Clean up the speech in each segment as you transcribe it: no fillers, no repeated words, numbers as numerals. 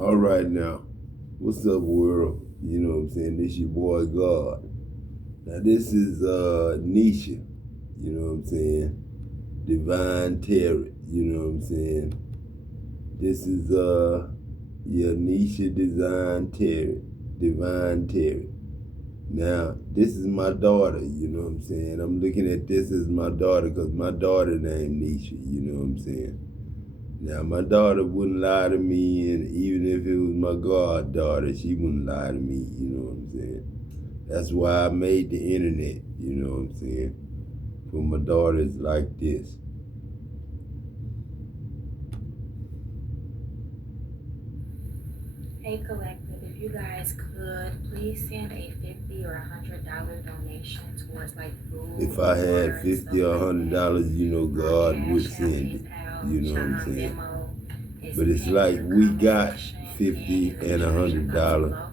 All right now. What's up, world? You know what I'm saying? This your boy God. Now this is Nisha, you know what I'm saying? Divine Terry, you know what I'm saying? This is yeah, Nisha Design Terry. Divine Terry. Now, this is my daughter, you know what I'm saying? I'm looking at this as my daughter because my daughter named Nisha, you know what I'm saying? Now, my daughter wouldn't lie to me, and even if it was my goddaughter, she wouldn't lie to me, you know what I'm saying? That's why I made the internet, you know what I'm saying? For my daughters like this. Hey Collective, if you guys could, please send a $50 or $100 donation towards like food, If I had water, and stuff 50 or like that. $100, you know, God would Cash App, send it, you PayPal, know what I'm Chime, saying? Venmo is But it's pinned in like the we comment got section and 50 in the and description box $100, below.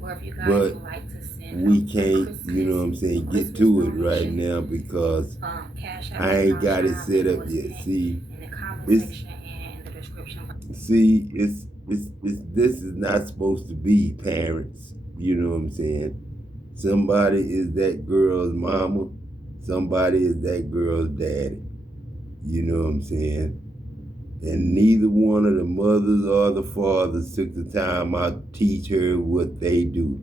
Or if you guys but would like to send we can't, you know Christmas what I'm saying, get Christmas to it right donation, now because Cash App, I ain't PayPal, got it Chime, set up Venmo is yet. pinned in the comment It's section and in the description box. it's this is not supposed to be parents. You know what I'm saying? Somebody is that girl's mama. Somebody is that girl's daddy. You know what I'm saying? And neither one of the mothers or the fathers took the time out to teach her what they do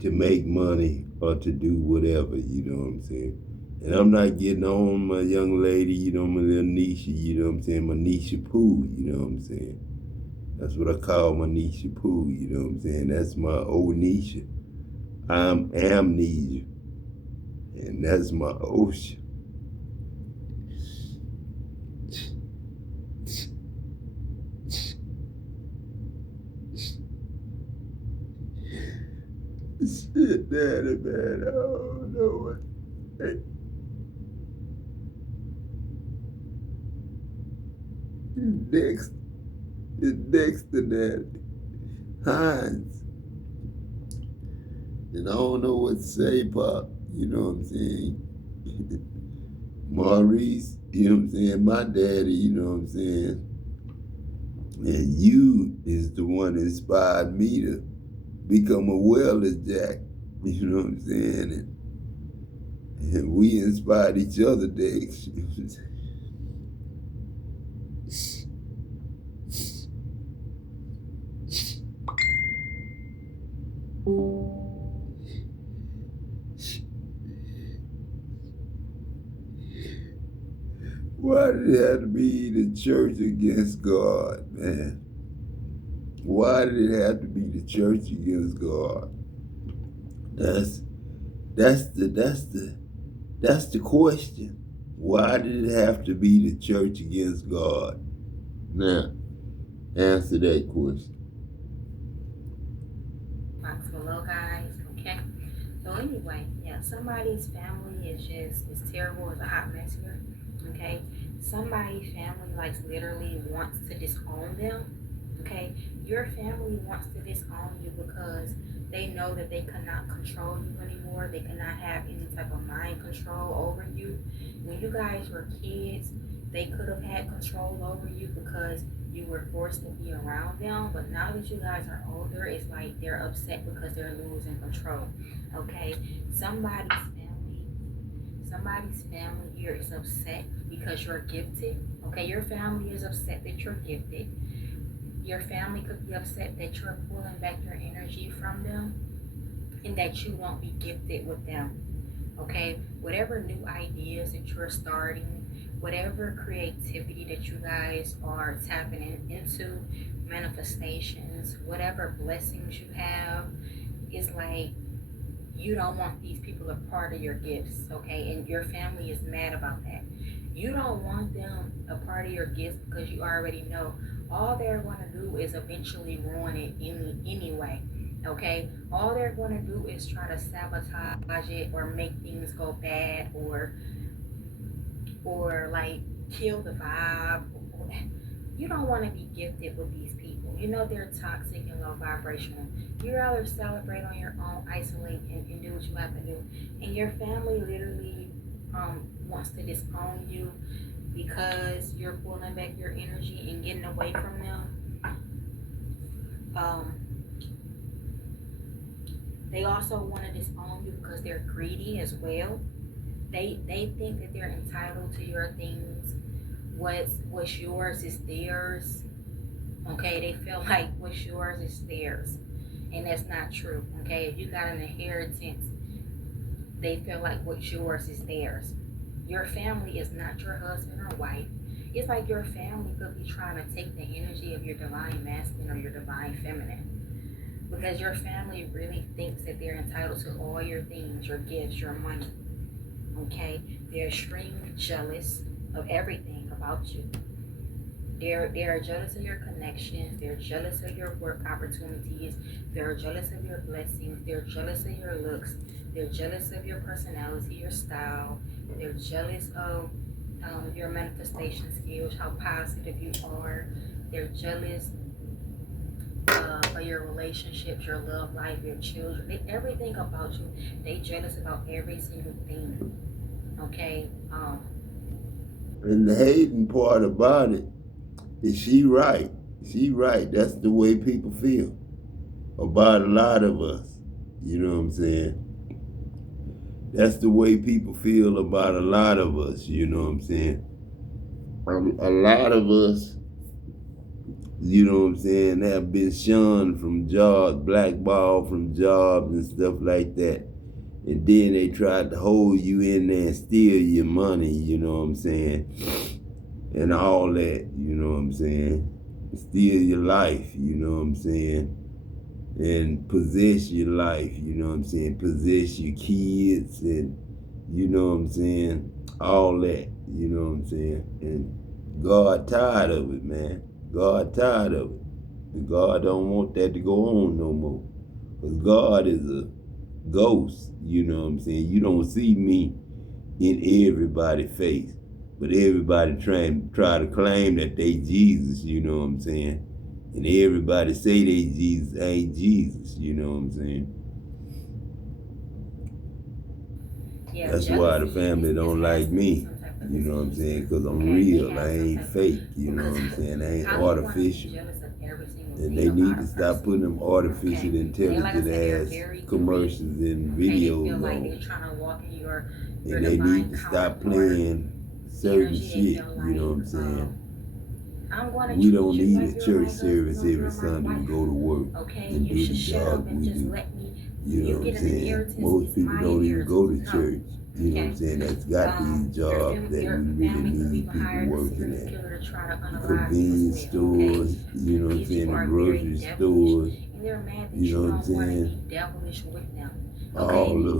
to make money or to do whatever, you know what I'm saying? And I'm not getting on my young lady, you know, my little Nisha, you know what I'm saying? My Nisha Pooh, you know what I'm saying? That's what I call my Nisha Pooh, you know what I'm saying? That's my old Nisha. I'm amnesia, and that's my ocean. Shit, daddy, man, I don't know what. Hey, next, it's next to that, Heinz. And I don't know what to say, Pop. You know what I'm saying? Maurice, you know what I'm saying? My daddy, you know what I'm saying? And you is the one that inspired me to become a welder jack. You know what I'm saying? And we inspired each other to Why did it have to be the church against God, man? Why did it have to be the church against God? That's that's the that's the that's the question. Why did it have to be the church against God? Now, answer that question. Box below, guys. Okay. So anyway, yeah, somebody's family is terrible. It's a hot mess here. Okay. Somebody's family like literally wants to disown them. Okay. Your family wants to disown you because they know that they cannot control you anymore. They cannot have any type of mind control over you. When you guys were kids, they could have had control over you because you were forced to be around them. But now that you guys are older, it's like they're upset because they're losing control. Okay, somebody's family, somebody's family here is upset because you're gifted. Okay, your family is upset that you're gifted. Your family could be upset that you're pulling back your energy from them and that you won't be gifted with them. Okay, whatever new ideas that you're starting, whatever creativity that you guys are tapping into, manifestations, whatever blessings you have, is like you don't want these people a part of your gifts, okay? And your family is mad about that. You don't want them a part of your gifts because you already know all they're going to do is eventually ruin it anyway, okay? All they're going to do is try to sabotage it or make things go bad or like kill the vibe. You don't want to be gifted with these people. You know they're toxic and low vibrational. You rather celebrate on your own, isolate, and do what you have to do. And your family literally wants to disown you because you're pulling back your energy and getting away from them. They also want to disown you because they're greedy as well. They think that they're entitled to your things. What's yours is theirs. Okay, they feel like what's yours is theirs, and that's not true. Okay, if you got an inheritance, they feel like what's yours is theirs. Your family is not your husband or wife. It's like your family could be trying to take the energy of your divine masculine or your divine feminine, because your family really thinks that they're entitled to all your things, your gifts, your money. Okay, they're extremely jealous of everything about you. They're jealous of your connections. They're jealous of your work opportunities. They're jealous of your blessings. They're jealous of your looks. They're jealous of your personality, your style. They're jealous of your manifestation skills, how positive you are. They're jealous of your relationships, your love life, your children. Everything about you. They jealous about every single thing. Okay. And the hating part about it is she right. She right. That's the way people feel about a lot of us. You know what I'm saying? That's the way people feel about a lot of us. You know what I'm saying? A lot of us, you know what I'm saying, have been shunned from jobs, blackballed from jobs and stuff like that. And then they tried to hold you in there and steal your money, you know what I'm saying? And all that, you know what I'm saying? Steal your life, you know what I'm saying? And possess your life, you know what I'm saying? Possess your kids and, you know what I'm saying? All that, you know what I'm saying? And God tired of it, man. God tired of it. And God don't want that to go on no more. Because God is a ghost, you know what I'm saying? You don't see me in everybody's face, but everybody try to claim that they Jesus, you know what I'm saying? And everybody say they Jesus ain't Jesus, you know what I'm saying? Yeah, that's why the family don't like me, you know what I'm saying? Because I'm real, I ain't fake, you know what I'm saying? I ain't artificial. And they need to stop putting them artificial intelligent ass commercials and videos on. And they need to stop playing certain shit, you know what I'm saying? We don't need a church service every Sunday to go to work and do the job we do. You know what I'm saying? Most people don't even go to church. You know what I'm saying? That's got these jobs that we really need people working at. Convenience stores, you know what I'm saying? The grocery stores, you know what I'm saying? All the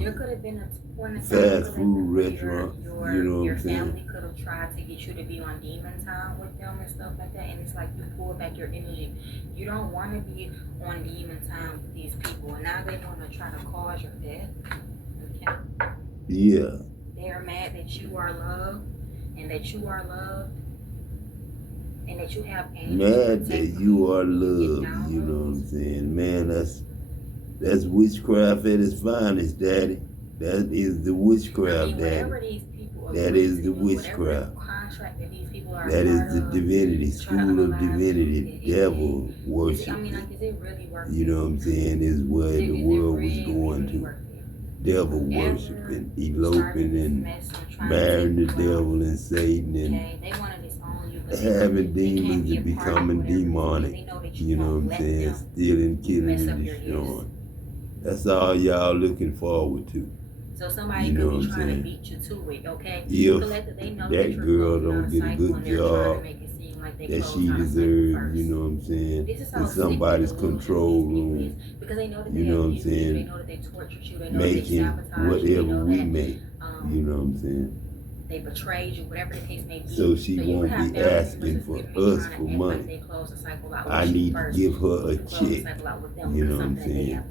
fast food restaurants, you know what I'm saying? Your family could have tried to get you to be on demon time with them and stuff like that, and it's like you pull back your energy. You don't want to be on demon time with these people, and now they want to try to cause your death. Okay? Yeah. They are mad that you are loved, and that you are loved, and that you have angels. Mad that you are loved, you know what I'm saying? Man, that's witchcraft at its finest, Daddy. That is the witchcraft, Daddy. That is the witchcraft. That is the divinity, school of divinity, devil worship. You know what I'm saying? Is where the world was going to. Devil worshiping, eloping and marrying the devil and Satan and having demons and becoming demonic. You know what I'm saying? Stealing, killing, and destroying. That's all y'all looking forward to. So somebody could be trying to beat you to it, okay? If that girl don't get a good job that she deserves, you know what I'm saying, in somebody's control room, you know what I'm saying, making whatever we make, you know what I'm saying. They betrayed you, whatever the case may be. So she won't be asking for us for money. I need to give her a check, you know what I'm saying,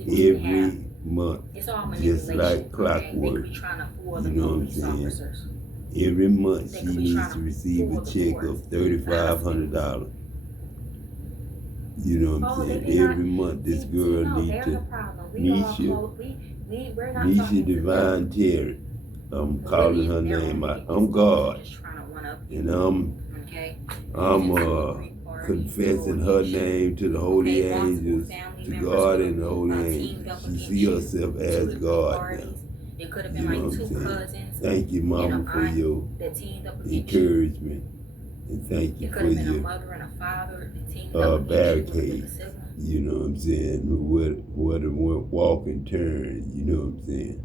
every month, just like clockwork, you know what I'm saying. Every month she needs to receive a check of $3,500. You know what I'm saying? Every month this girl needs to, Nisha Divine Terry. I'm calling her name out. I'm God. And I'm confessing her name to the holy angels, to God and the holy angels. She see herself as God now. It could have been like two cousins. Thank you, Mama, for your encouragement. And thank you for your mother and a father that teamed up barricade. You know what I'm saying? What it went walk and turn, you know what I'm saying?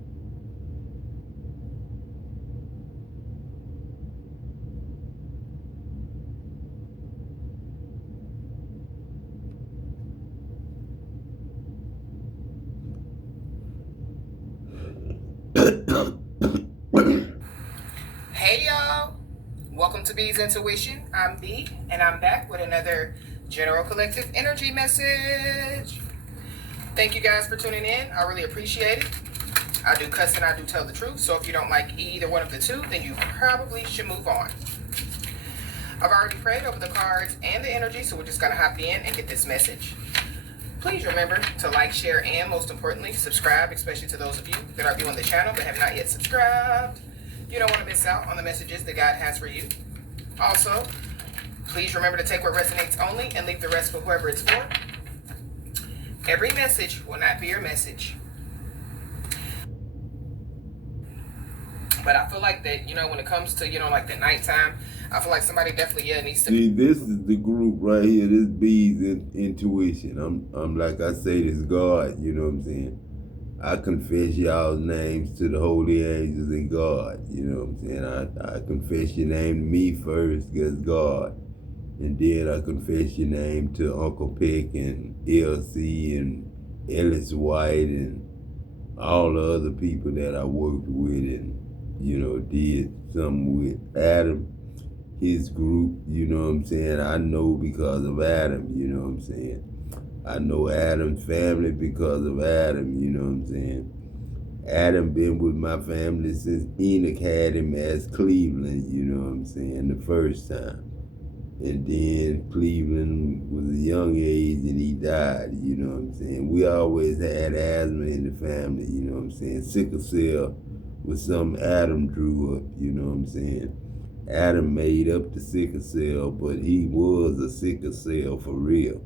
Hey y'all, welcome to B's Intuition. I'm B, and I'm back with another General Collective Energy message. Thank you guys for tuning in. I really appreciate it. I do cuss and I do tell the truth, so if you don't like either one of the two, then you probably should move on. I've already prayed over the cards and the energy, so we're just gonna hop in and get this message. Please remember to like, share, and most importantly, subscribe, especially to those of you that are viewing the channel but have not yet subscribed. You don't want to miss out on the messages that God has for you. Also, please remember to take what resonates only and leave the rest for whoever it's for. Every message will not be your message. But I feel like that, when it comes to, like the nighttime, I feel like somebody definitely needs to... See, this is the group right here. This B's Intuition. I'm like I say, this God, you know what I'm saying? I confess y'all's names to the holy angels and God, you know what I'm saying? I confess your name to me first, because God. And then I confess your name to Uncle Peck and LC and Ellis White and all the other people that I worked with and, did something with Adam, his group, you know what I'm saying? I know because of Adam, you know what I'm saying? I know Adam's family because of Adam, you know what I'm saying? Adam been with my family since Enoch had him as Cleveland, you know what I'm saying, the first time. And then Cleveland was a young age and he died, you know what I'm saying? We always had asthma in the family, you know what I'm saying? Sickle cell was something Adam drew up, you know what I'm saying? Adam made up the sickle cell, but he was a sickle cell for real.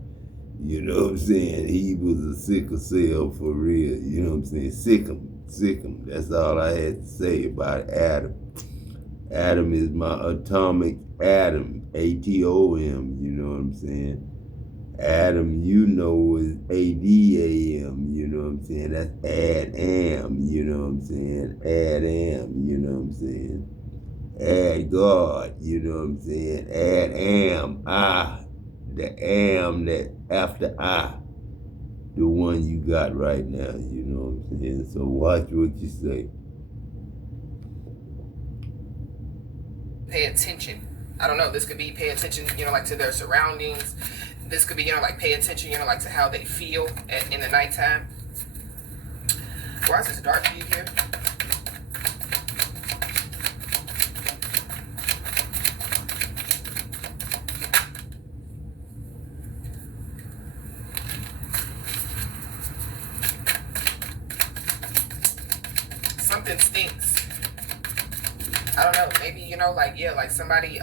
You know what I'm saying? He was a sickle cell for real. You know what I'm saying? Sick him. That's all I had to say about Adam. Adam is my atomic atom, ATOM, you know what I'm saying? Adam, is ADAM, you know what I'm saying? That's Adam, you know what I'm saying? Adam, you know what I'm saying? Add God, you know what I'm saying? Add I, the am that after I, the one you got right now, you know what I'm saying? So watch what you say. Pay attention. I don't know, this could be pay attention, like to their surroundings. This could be, like pay attention, like to how they feel in the nighttime. Why is this dark for you here? Something stinks. I don't know, maybe, like somebody,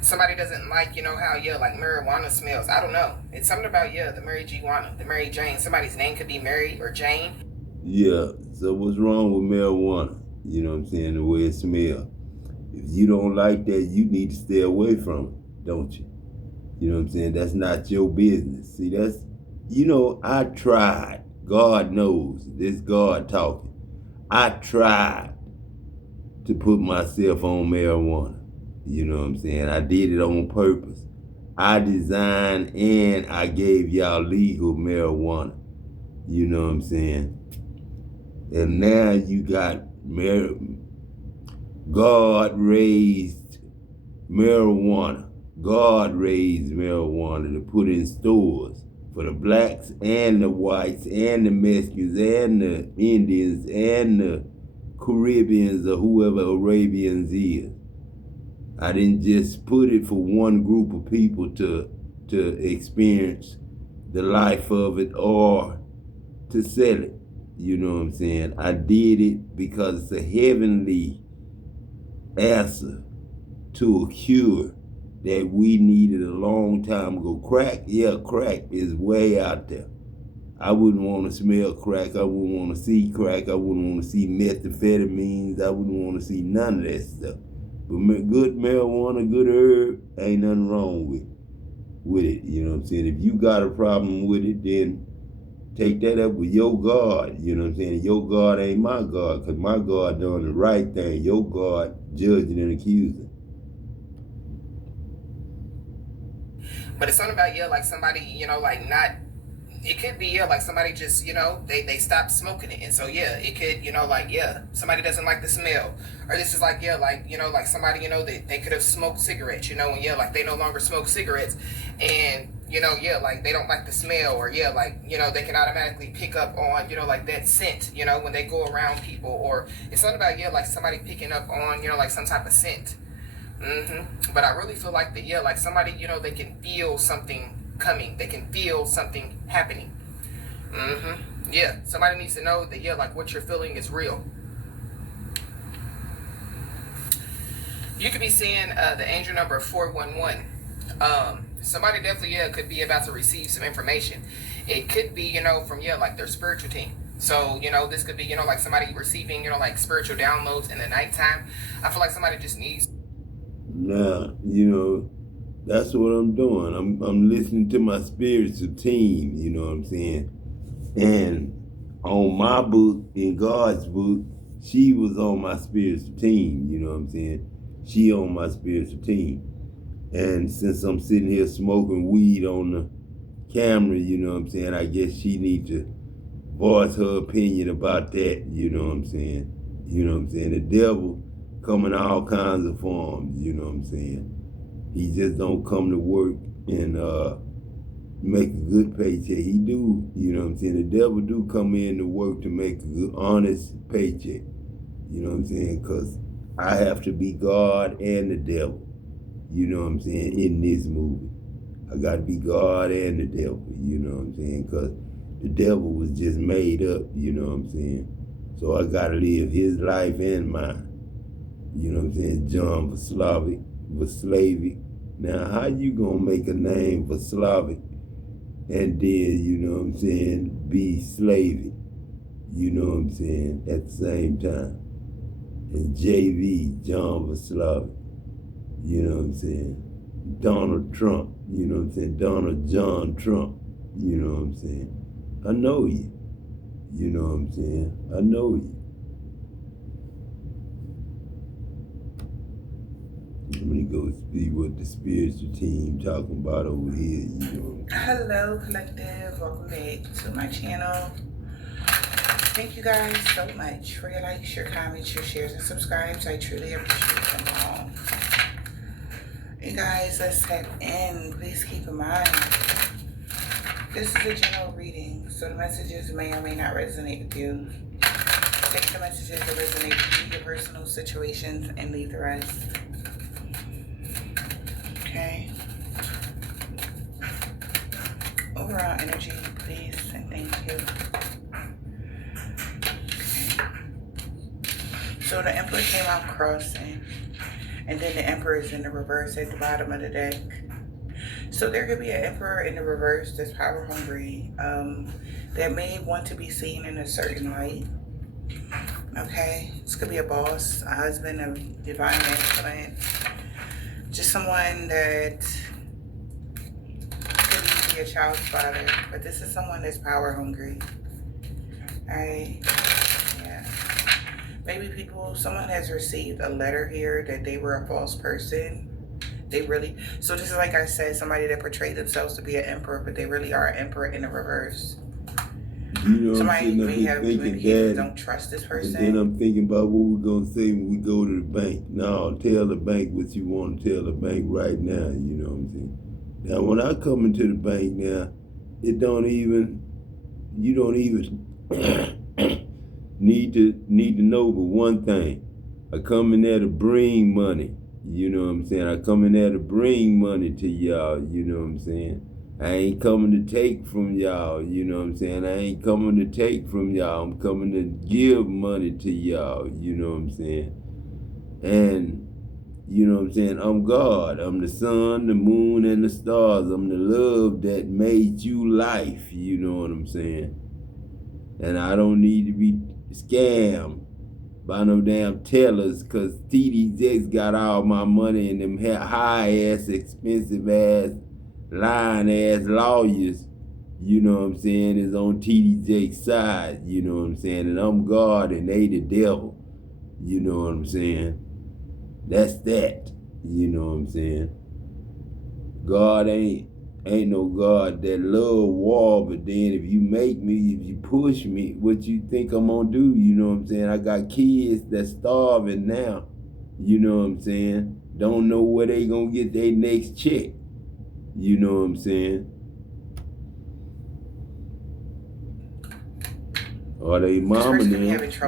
somebody doesn't like, how, like marijuana smells. I don't know. It's something about, the Mary the Mary Jane. Somebody's name could be Mary or Jane. Yeah, so what's wrong with marijuana? You know what I'm saying, the way it smells. If you don't like that, you need to stay away from it, don't you? You know what I'm saying? That's not your business. See, that's, I tried. God knows, this God talking. I tried to put myself on marijuana. You know what I'm saying? I did it on purpose. I designed and I gave y'all legal marijuana. You know what I'm saying? And now you got God raised marijuana. God raised marijuana to put in stores for the blacks and the whites and the Mexicans and the Indians and the Caribbeans or whoever Arabians is. I didn't just put it for one group of people to experience the life of it or to sell it. You know what I'm saying? I did it because it's a heavenly answer to a cure that we needed a long time ago. Crack is way out there. I wouldn't want to smell crack. I wouldn't want to see crack. I wouldn't want to see methamphetamines. I wouldn't want to see none of that stuff. But good marijuana, good herb, ain't nothing wrong with it. You know what I'm saying? If you got a problem with it, then take that up with your God. You know what I'm saying? Your God ain't my God, because my God doing the right thing. Your God judging and accusing. But it's something about, like somebody, like not, it could be, like somebody just, they stopped smoking it. And so, it could, like, somebody doesn't like the smell. Or this is like, like somebody, they could have smoked cigarettes, and like they no longer smoke cigarettes. And, like they don't like the smell, or like, they can automatically pick up on, like that scent, when they go around people. Or it's something about, like somebody picking up on, like some type of scent. But I really feel like that, like somebody, they can feel something coming. They can feel something happening. Somebody needs to know that, like what you're feeling is real. You could be seeing the angel number 411. Somebody definitely, could be about to receive some information. It could be, from, like their spiritual team. So, this could be, like somebody receiving, like spiritual downloads in the nighttime. I feel like somebody just needs. Now, that's what I'm doing. I'm listening to my spiritual team, you know what I'm saying? And on my book, in God's book, she was on my spiritual team, you know what I'm saying? She on my spiritual team. And since I'm sitting here smoking weed on the camera, you know what I'm saying, I guess she needs to voice her opinion about that, you know what I'm saying? You know what I'm saying? The devil come in all kinds of forms, you know what I'm saying? He just don't come to work and make a good paycheck. He do, you know what I'm saying? The devil do come in to work to make a good, honest paycheck, you know what I'm saying? Because I have to be God and the devil, you know what I'm saying, in this movie. I got to be God and the devil, you know what I'm saying? Because the devil was just made up, you know what I'm saying? So I got to live his life and mine. You know what I'm saying? John Vaslavic. Now, how you gonna make a name for Slavic and then, you know what I'm saying, be Slavic? You know what I'm saying? At the same time. And JV, John Vaslavic. You know what I'm saying? Donald Trump. You know what I'm saying? Donald John Trump. You know what I'm saying? I know you. You know what I'm saying? I know you. Let me go see what the spiritual team talking about over here, you know. Hello, collective. Welcome back to my channel. Thank you guys so much for your likes, your comments, your shares, and subscribes. I truly appreciate them all. You guys, let's head in. Please keep in mind, this is a general reading, so the messages may or may not resonate with you. Take the messages that resonate with you, your personal situations, and leave the rest. Okay. Overall energy, please, and thank you. Okay. So the Emperor came out crossing, and then the Emperor is in the reverse at the bottom of the deck. So there could be an Emperor in the reverse that's power hungry, that may want to be seen in a certain light. Okay, this could be a boss, a husband, a divine masculine. Just someone that could be a child's father, but this is someone that's power hungry. Alright, yeah. Maybe someone has received a letter here that they were a false person. So this is like I said, somebody that portrayed themselves to be an emperor, but they really are an emperor in the reverse. You know, somebody may have communicated, don't trust this person. And then I'm thinking about what we're going to say when we go to the bank. No, tell the bank what you want to tell the bank right now, you know what I'm saying? Now, when I come into the bank now, you don't even need to know but one thing. I come in there to bring money, you know what I'm saying? I come in there to bring money to y'all, you know what I'm saying? I ain't coming to take from y'all, you know what I'm saying? I ain't coming to take from y'all. I'm coming to give money to y'all, you know what I'm saying? And You know what I'm saying? I'm God. I'm the sun, the moon, and the stars. I'm the love that made you life. You know what I'm saying? And I don't need to be scammed by no damn tellers, because TD Jakes got all my money and them high-ass, expensive-ass, lying-ass lawyers, you know what I'm saying, is on TD Jakes' side, you know what I'm saying? And I'm God and they the devil, you know what I'm saying? That's that, you know what I'm saying? God ain't no God that love war, but then if you make me, if you push me, what you think I'm gonna do, you know what I'm saying? I got kids that's starving now, you know what I'm saying? Don't know where they gonna get their next check, you know what I'm saying? Or they mama them,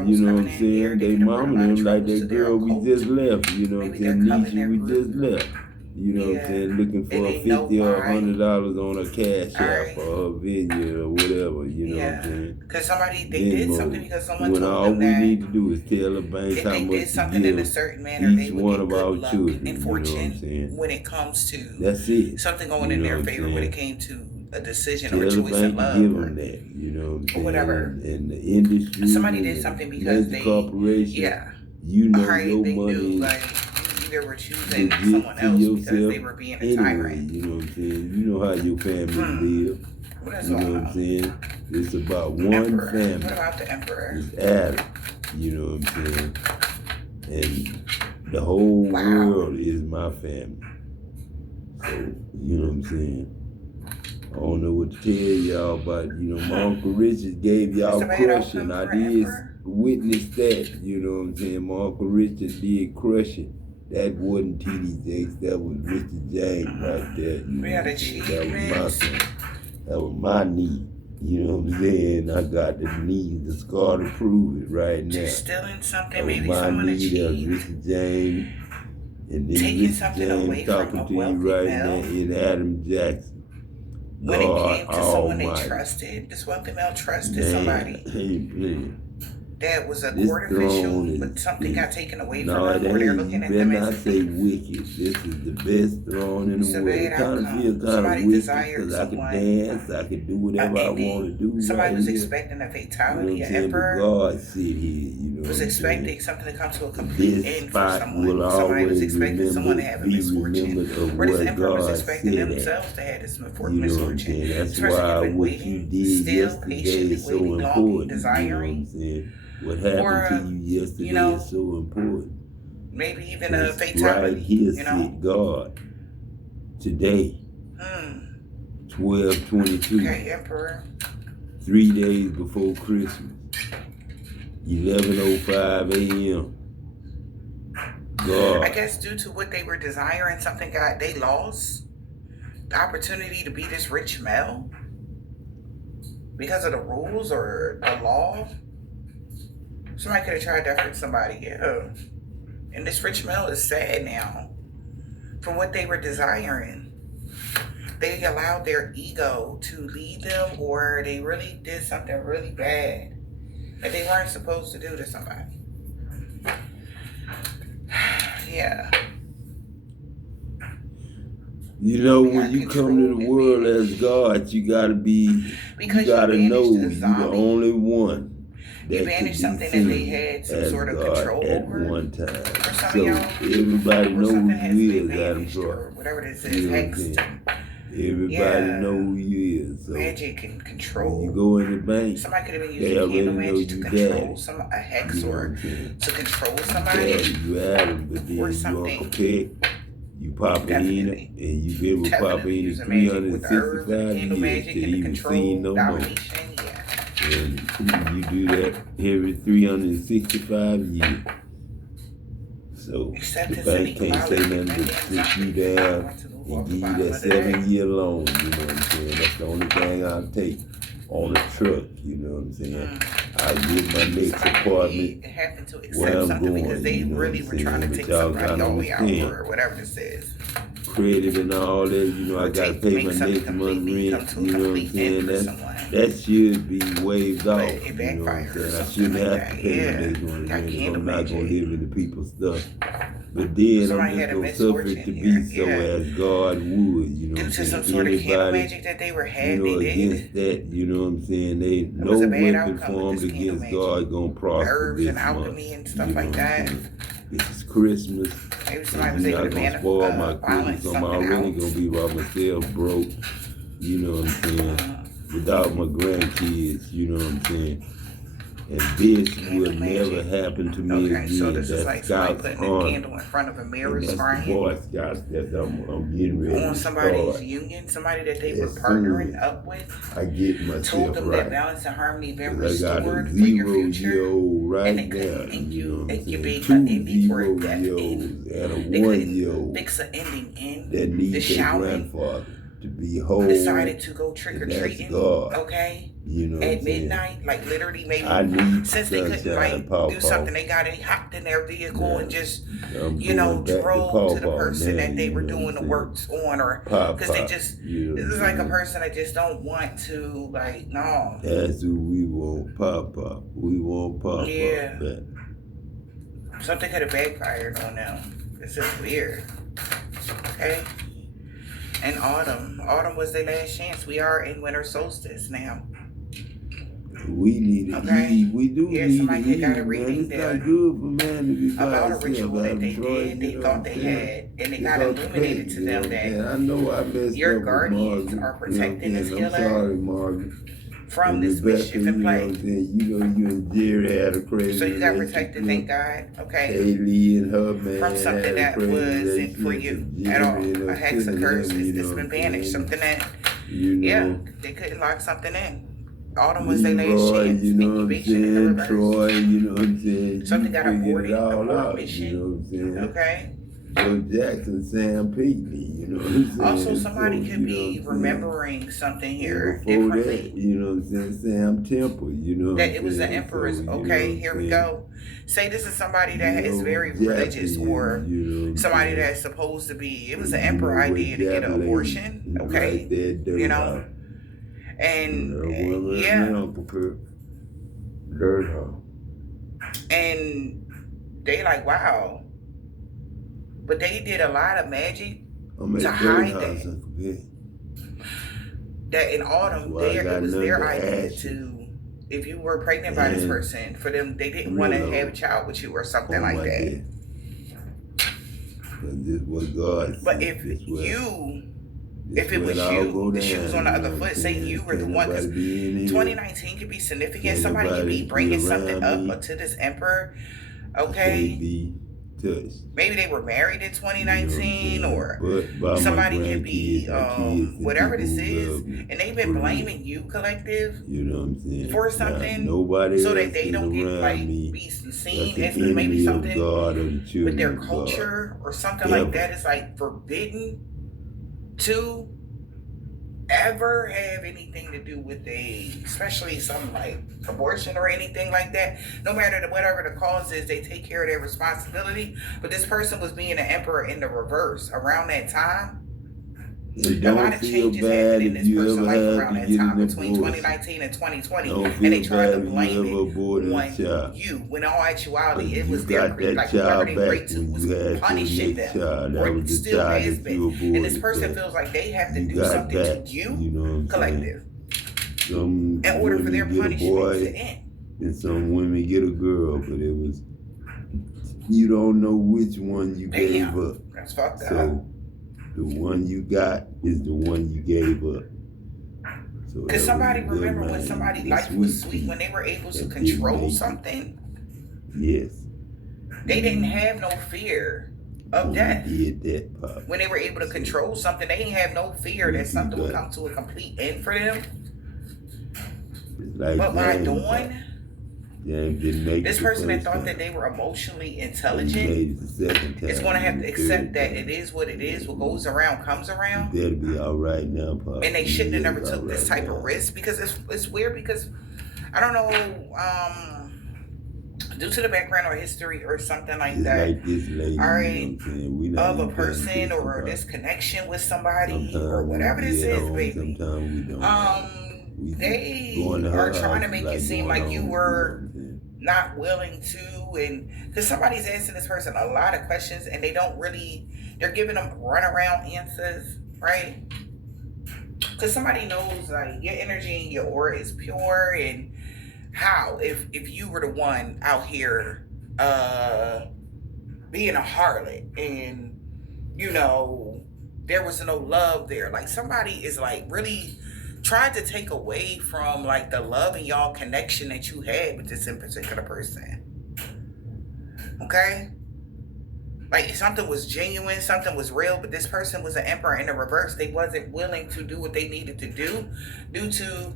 you know what I'm saying? They mama them like that girl we just left, you know what I'm saying? Nisha we just left. You know what I'm saying? Looking for $50 or $100 on a cash app for her vineyard or whatever, you know what I'm saying? Because they did something because someone when told all them we that need to do is tell the banks how much to give in a certain manner, each one of our children, and you know what I'm fortune saying? when it comes to that's it. something going in their favor when it came to a decision or a choice of love. Give them that, you know what I'm saying? Whatever. And the industry, somebody did something because they, corporation, you know your they money. knew, like, they were choosing someone else because they were being a tyrant. You know what I'm saying? You know how your family live. You know what I'm saying? It's about one Emperor. family. What about the emperor? It's Adam. You know what I'm saying? And the whole world is my family. So, you know what I'm saying? I don't know what to tell y'all, but, you know, my Uncle Richard gave y'all crushing. I did witness that, you know what I'm saying? My Uncle Richard did crushing. That wasn't TD Jakes, that was Richard James right there. You know, that was my son. That was my knee. You know what I'm saying? I got the knee, the scar to prove it right now. Just stealing something, that maybe was someone my knee, that was achieved. Richard James. And then Taking Richard something James away talking from a to you wealthy right male. now in Adam Jackson. When it came to someone they Almighty. trusted, this wealthy male trusted somebody that was a This court official, throne but something got taken away from No, them, it or they're ain't. looking You at better them not as say wicked. This is the best throne in It's the a world. bad It kind of outcome. feel kind Somebody of wicked desired because I could someone, dance, I could do whatever I want to do. somebody right was here. expecting a You know fatality, what I'm an saying? emperor But God sit here, you know was what I'm expecting saying? something to come to a complete This end for spot someone. will Somebody was always expecting someone to have a be misfortune. remembered of Or this what emperor was God expecting said themselves at. to have this You know what I'm misfortune. saying? That's This person why could have been what you waiting, did still yesterday patiently is so waiting, longing, important. You know what I'm desiring, saying? What happened to you yesterday is so important. maybe even a Right fatality, here sit God. Today, 12/22. Okay, emperor. 3 days before Christmas. 11:05 a.m. God. I guess due to what they were desiring, they lost the opportunity to be this rich male because of the rules or the law. Somebody could have tried to hurt somebody, yeah. And this rich male is sad now for what they were desiring. They allowed their ego to lead them, or they really did something really bad that they weren't supposed to do to somebody. Yeah. You know, when you come to the world as God, you gotta know you're the only one that can be seen something that they had some as sort of God control at over. one time. For some So of y'all, everybody knows something who has you been is, Adam vanished Clark. or whatever this You is, know what I'm hexed. saying? Everybody know who you is. So Magic and when control. you go in the bank, Somebody could have been they using already candle know magic to you control daddy. a hex You know what or I'm saying? to control Daddy, somebody. you Adam, but then Or you something. Uncle Pet, you Papa Ina, Definitely. and you been with Papa Definitely Ina using magic with the herbs and 365 candle years magic till and the he was control, seen no more. domination, yeah. And you do that every 365 years. So Except the it's bank an can't say equality. nothing but sit you down and give you that 7-year loan, you know what I'm saying? That's the only thing I'll take on a truck, you know what I'm saying? I get my next apartment Having to where accept I'm something going, because they you know really what were I'm trying to saying? take But y'all somebody gotta all the way out understand. or whatever this is. credit and all that. You know, I gotta pay my next month rent. You know what I'm saying? That should be waived off. You know what I'm saying? I shouldn't have to pay my next month rent if I'm not gonna live in the people's stuff. But then I'm just gonna suffer it to be so as God would. You know what I'm saying? Due to some sort of candle magic that they were having, you know, against that, you know what I'm saying? They no weapon formed against God gonna prosper. Herbs and alchemy and stuff like that. This is Christmas. Maybe somebody I'm was able not to gonna spoil my Christmas. I'm already gonna be by myself, broke. You know what I'm saying? Without my grandkids. You know what I'm saying? And this will never happen to me again. So this is like somebody Scouts putting a candle in front of a mirror, scrying Boy Scouts that I'm getting ready on to somebody's start. union, somebody that they were partnering up with. I get Told myself them right. that balance and harmony been 'Cause I got a restored for your future. 0-year-old right And they now. couldn't You know what I'm saying? incubate 2 an ending for a death 0-year-olds end. and a They couldn't 1-year-old fix an ending in. that The needs their shaman grandfather to be whole. decided to go trick or and that's treating, God. okay, You know what at I'm saying? midnight, like literally maybe I need since they couldn't sunshine, like Paw do something, they hopped in their vehicle and just drove to the person that they were doing the works on, or because they just this is like a person that just don't want to like no. That's who we want, Pop. We want Pop. Yeah. Back. Something could have backfired on them. It's just weird. Okay. And autumn was their last chance. We are in winter solstice now. We need to eat. We do need somebody to eat, got a man. reading It's not good for man to be by about a himself. ritual that they did, they thought they had, and it got illuminated to them that I know I messed your up guardians with are protecting this I'm healer sorry, Margaret. from And this Rebecca, mischief and play. You and Jerry had a crazy So you got relationship. protected, thank God. Okay. Haley and her man From something had a that crazy wasn't for you relationship. at all. Jerry and A her hex, a cousin, curse, you it's know been what I'm banished. saying? Something that You know, yeah, they couldn't lock something in. Autumn was their last Leroy, chance. you know what I'm Incubation in the saying? reverse. Troy, you know what I'm saying? Something You got figured aborted, it all abort out, mission. you know what I'm saying? Okay. Joe Jackson, Sam Pinckney, you know what I'm saying? Also, somebody So, could you know be what I'm saying? remembering something here And before that, differently. you know what I'm saying? Sam Temple, you know what That I'm it was the saying? emperor's. So, you know Okay, what I'm here we saying? go. Say this is somebody that is Joe very Jackson, religious, or you know what I'm somebody saying? that's supposed to be. It was the You emperor know what idea to get an Javelin abortion. is Okay, right there, dirt you know, house. and yeah, Dirt house. and they like wow, but they did a lot of magic I'm at to Dirt hide House, that. Uncle Vic. That in autumn, That's why I it got was their nothing to idea ask you. to. If you were pregnant by this And person, for them, they didn't want to real have a child with you or something on like my that. death. But this was God But said, if this way. you, This if it way was all you, go the shoes down, on the you other know what foot, I'm say saying? you were the Can't one, because nobody be in here. 2019 could be significant. Can't Somebody could nobody be bringing be something around me. up to this emperor. Can't Okay, be touched. maybe they were married in 2019, or But by somebody my could be grandkids, my kids, and whatever people this who is, love me, and they've been for real. blaming you, collective, You know what I'm saying? for Now, something, nobody so that else they is don't get around like me. be That's seen the as maybe enemy of something God or the children with their of God. culture or something like Ever. that is like forbidden to ever have anything to do with especially something like abortion or anything like that. No matter whatever the cause is, they take care of their responsibility. But this person was being an emperor in the reverse around that time. And A lot don't of feel changes bad happened in if this you person's ever life had around to that get time an between abortion. 2019 and 2020, Don't and feel they tried to bad if you blame ever aborted a it child. on you, when in all actuality it You was got their that like whoever child they back prayed to when was you had your punishing next them, child. or That it was the still child has that been. you aborted. And this person back. feels like they have to You do got something back, to you, you know what I'm saying? collective, Some in order for women their get a punishment boy, to end. and some women get a girl, but it was, you don't know which one you gave Damn, up. that's fucked up. So the one you got is the one you gave up. So Because that somebody was good, remember when man. somebody It's life was sweet sweet, tea. when they were able to That didn't control make it. something, Yes. they didn't have no fear of When death. you did that, Pop. When they were able to control something, they didn't have no fear that something would come to a complete end for them. It's like But by James, doing, James didn't make this it the person that first thought time. that they were emotionally He intelligent made it the second time. is going to have to The accept third that time. it is what it is. What goes around comes around. You better be all right now, Pop. And they shouldn't have never You took this all type right of risk, because it's weird, because I don't know, due to the background or history or something like Just that, like this lady, all you right, know what I'm saying? We not of a even paying person attention or to this her. connection with somebody or Sometimes whatever we this be at is, home, baby. sometimes we don't. We just They going to are her trying house to make like it seem going like you home, you know what were I'm saying? not willing to, and because somebody's asking this person a lot of questions and they don't really, they're giving them runaround answers, right? Because somebody knows like your energy and your aura is pure, and how if you were the one out here being a harlot and you know there was no love there, like somebody is like really tried to take away from like the love and y'all connection that you had with this in particular person. Okay, like something was genuine, something was real, but this person was an emperor in the reverse. They wasn't willing to do what they needed to do due to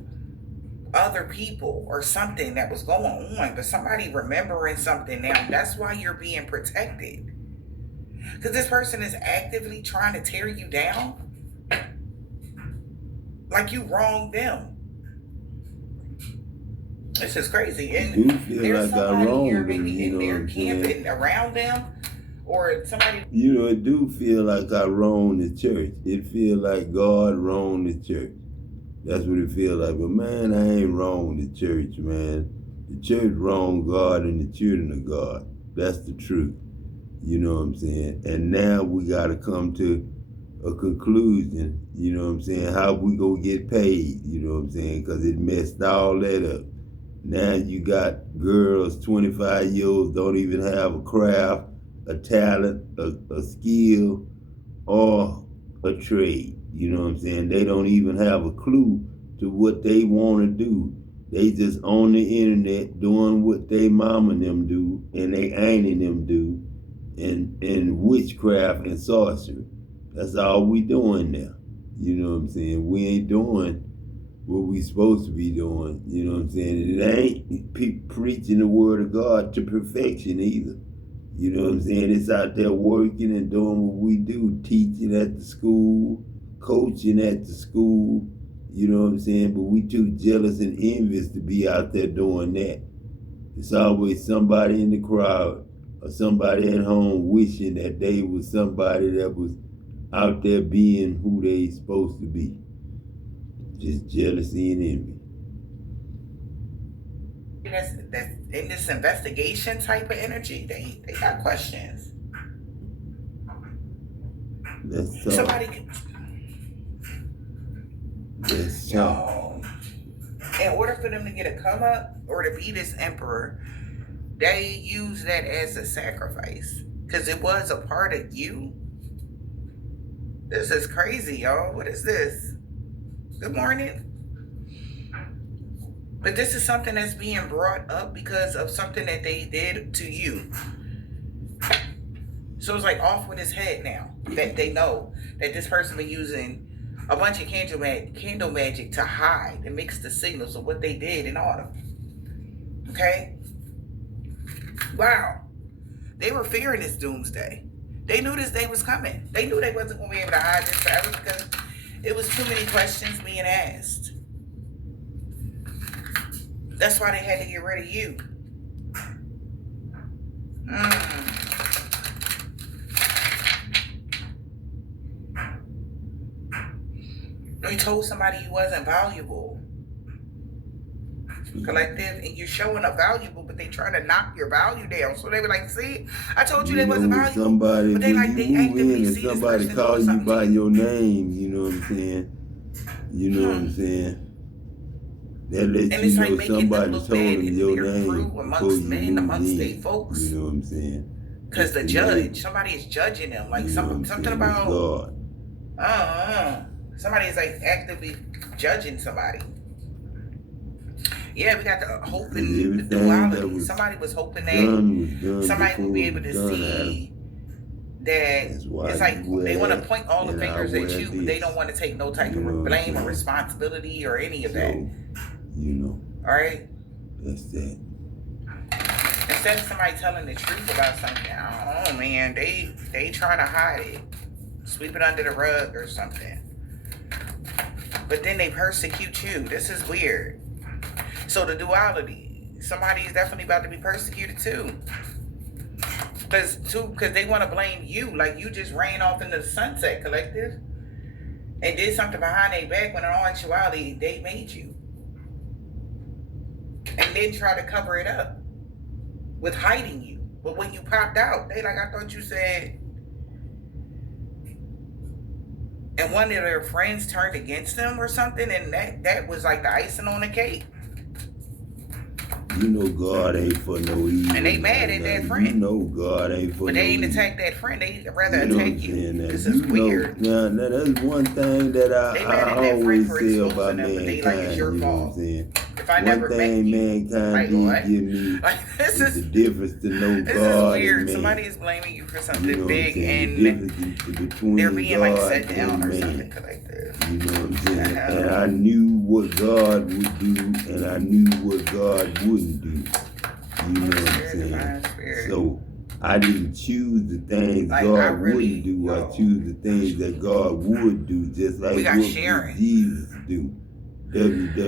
other people or something that was going on, but somebody remembering something now. That's why you're being protected, because this person is actively trying to tear you down, like you wronged them. This is crazy. I And do feel there's like I somebody here wronged them, maybe you in know what there I'm saying? camping around them, or somebody. You know, it do feel like I wronged the church. It feel like God wronged the church. That's what it feel like. But man, I ain't wronged the church, man. The church wronged God and the children of God. That's the truth. You know what I'm saying? And now we got to come to a conclusion, you know what I'm saying? How we gonna get paid, you know what I'm saying? Because it messed all that up. Now you got girls 25 years old don't even have a craft, a talent, a skill, or a trade. You know what I'm saying? They don't even have a clue to what they want to do. They just on the internet doing what they mama and them do and they auntie and them do, and witchcraft and sorcery. That's all we doing now. You know what I'm saying? We ain't doing what we supposed to be doing. You know what I'm saying? It ain't preaching the word of God to perfection either. You know what I'm saying? It's out there working and doing what we do, teaching at the school, coaching at the school. You know what I'm saying? But we too jealous and envious to be out there doing that. It's always somebody in the crowd or somebody at home wishing that they was somebody that was out there being who they supposed to be. Just jealousy and envy. That's in this investigation type of energy. They got questions. That's tough. Somebody could, That's tough. in order for them to get a come up or to be this emperor, they use that as a sacrifice because it was a part of you. This is crazy, y'all. What is this? Good morning. But this is something that's being brought up because of something that they did to you. So it's like off with his head now that they know that this person been using a bunch of candle magic to hide and mix the signals of what they did in autumn. Okay? Wow. They were fearing this doomsday. They knew this day was coming. They knew they wasn't going to be able to hide this forever because it was too many questions being asked. That's why they had to get rid of you. They told somebody you wasn't valuable. Collective, and you're showing up valuable, but they trying to knock your value down. So they were like, see, I told you they wasn't valuable. Somebody, but they like they actively see somebody this call you by you. your name, you know what I'm saying? You know what I'm saying? That lets And you it's like know making somebody them look told bad them in your their name crew before amongst you men, moved amongst in. their folks. You know what I'm saying? Because the judge, somebody is judging them. Like something about God. Somebody is like actively judging somebody. Yeah, we got the hope in the duality. Somebody was hoping that somebody would be able to see that it's like they want to point all the fingers at you, but they don't want to take no type of blame or responsibility or any of that. You know. All right? That's that. Instead of somebody telling the truth about something, I don't know, man, they trying to hide it, sweep it under the rug or something. But then they persecute you. This is weird. So the duality, somebody is definitely about to be persecuted too. Because they want to blame you. Like, you just ran off into the sunset, collective, and did something behind their back when in all actuality, they made you. And then try to cover it up with hiding you. But when you popped out, they like, I thought you said. And one of their friends turned against them or something, and that was like the icing on the cake. You know God ain't for no evil. And they mad at that friend. You know God ain't for but no they ain't evil. attack that friend. They rather You know attack you. This is you weird. Now, that's one thing that They mad at I that always friend for say exposing about them, but they like, mankind. it's your You know what I'm fault. saying? If I One never met thing you, mankind like, did what? give me Like, this is the is difference to know this God is weird. and man. Somebody is blaming you for something You know what I'm big, saying? The and difference between they're being like God set down and or man. something collective. You know what I'm saying? I know. And I knew what God would do, and I knew what God wouldn't do. You know what I'm saying? Divine spirit. So I didn't choose the things Like, God I really wouldn't do. know. I choose the things that God would do, just like We got what Sharon. Jesus do.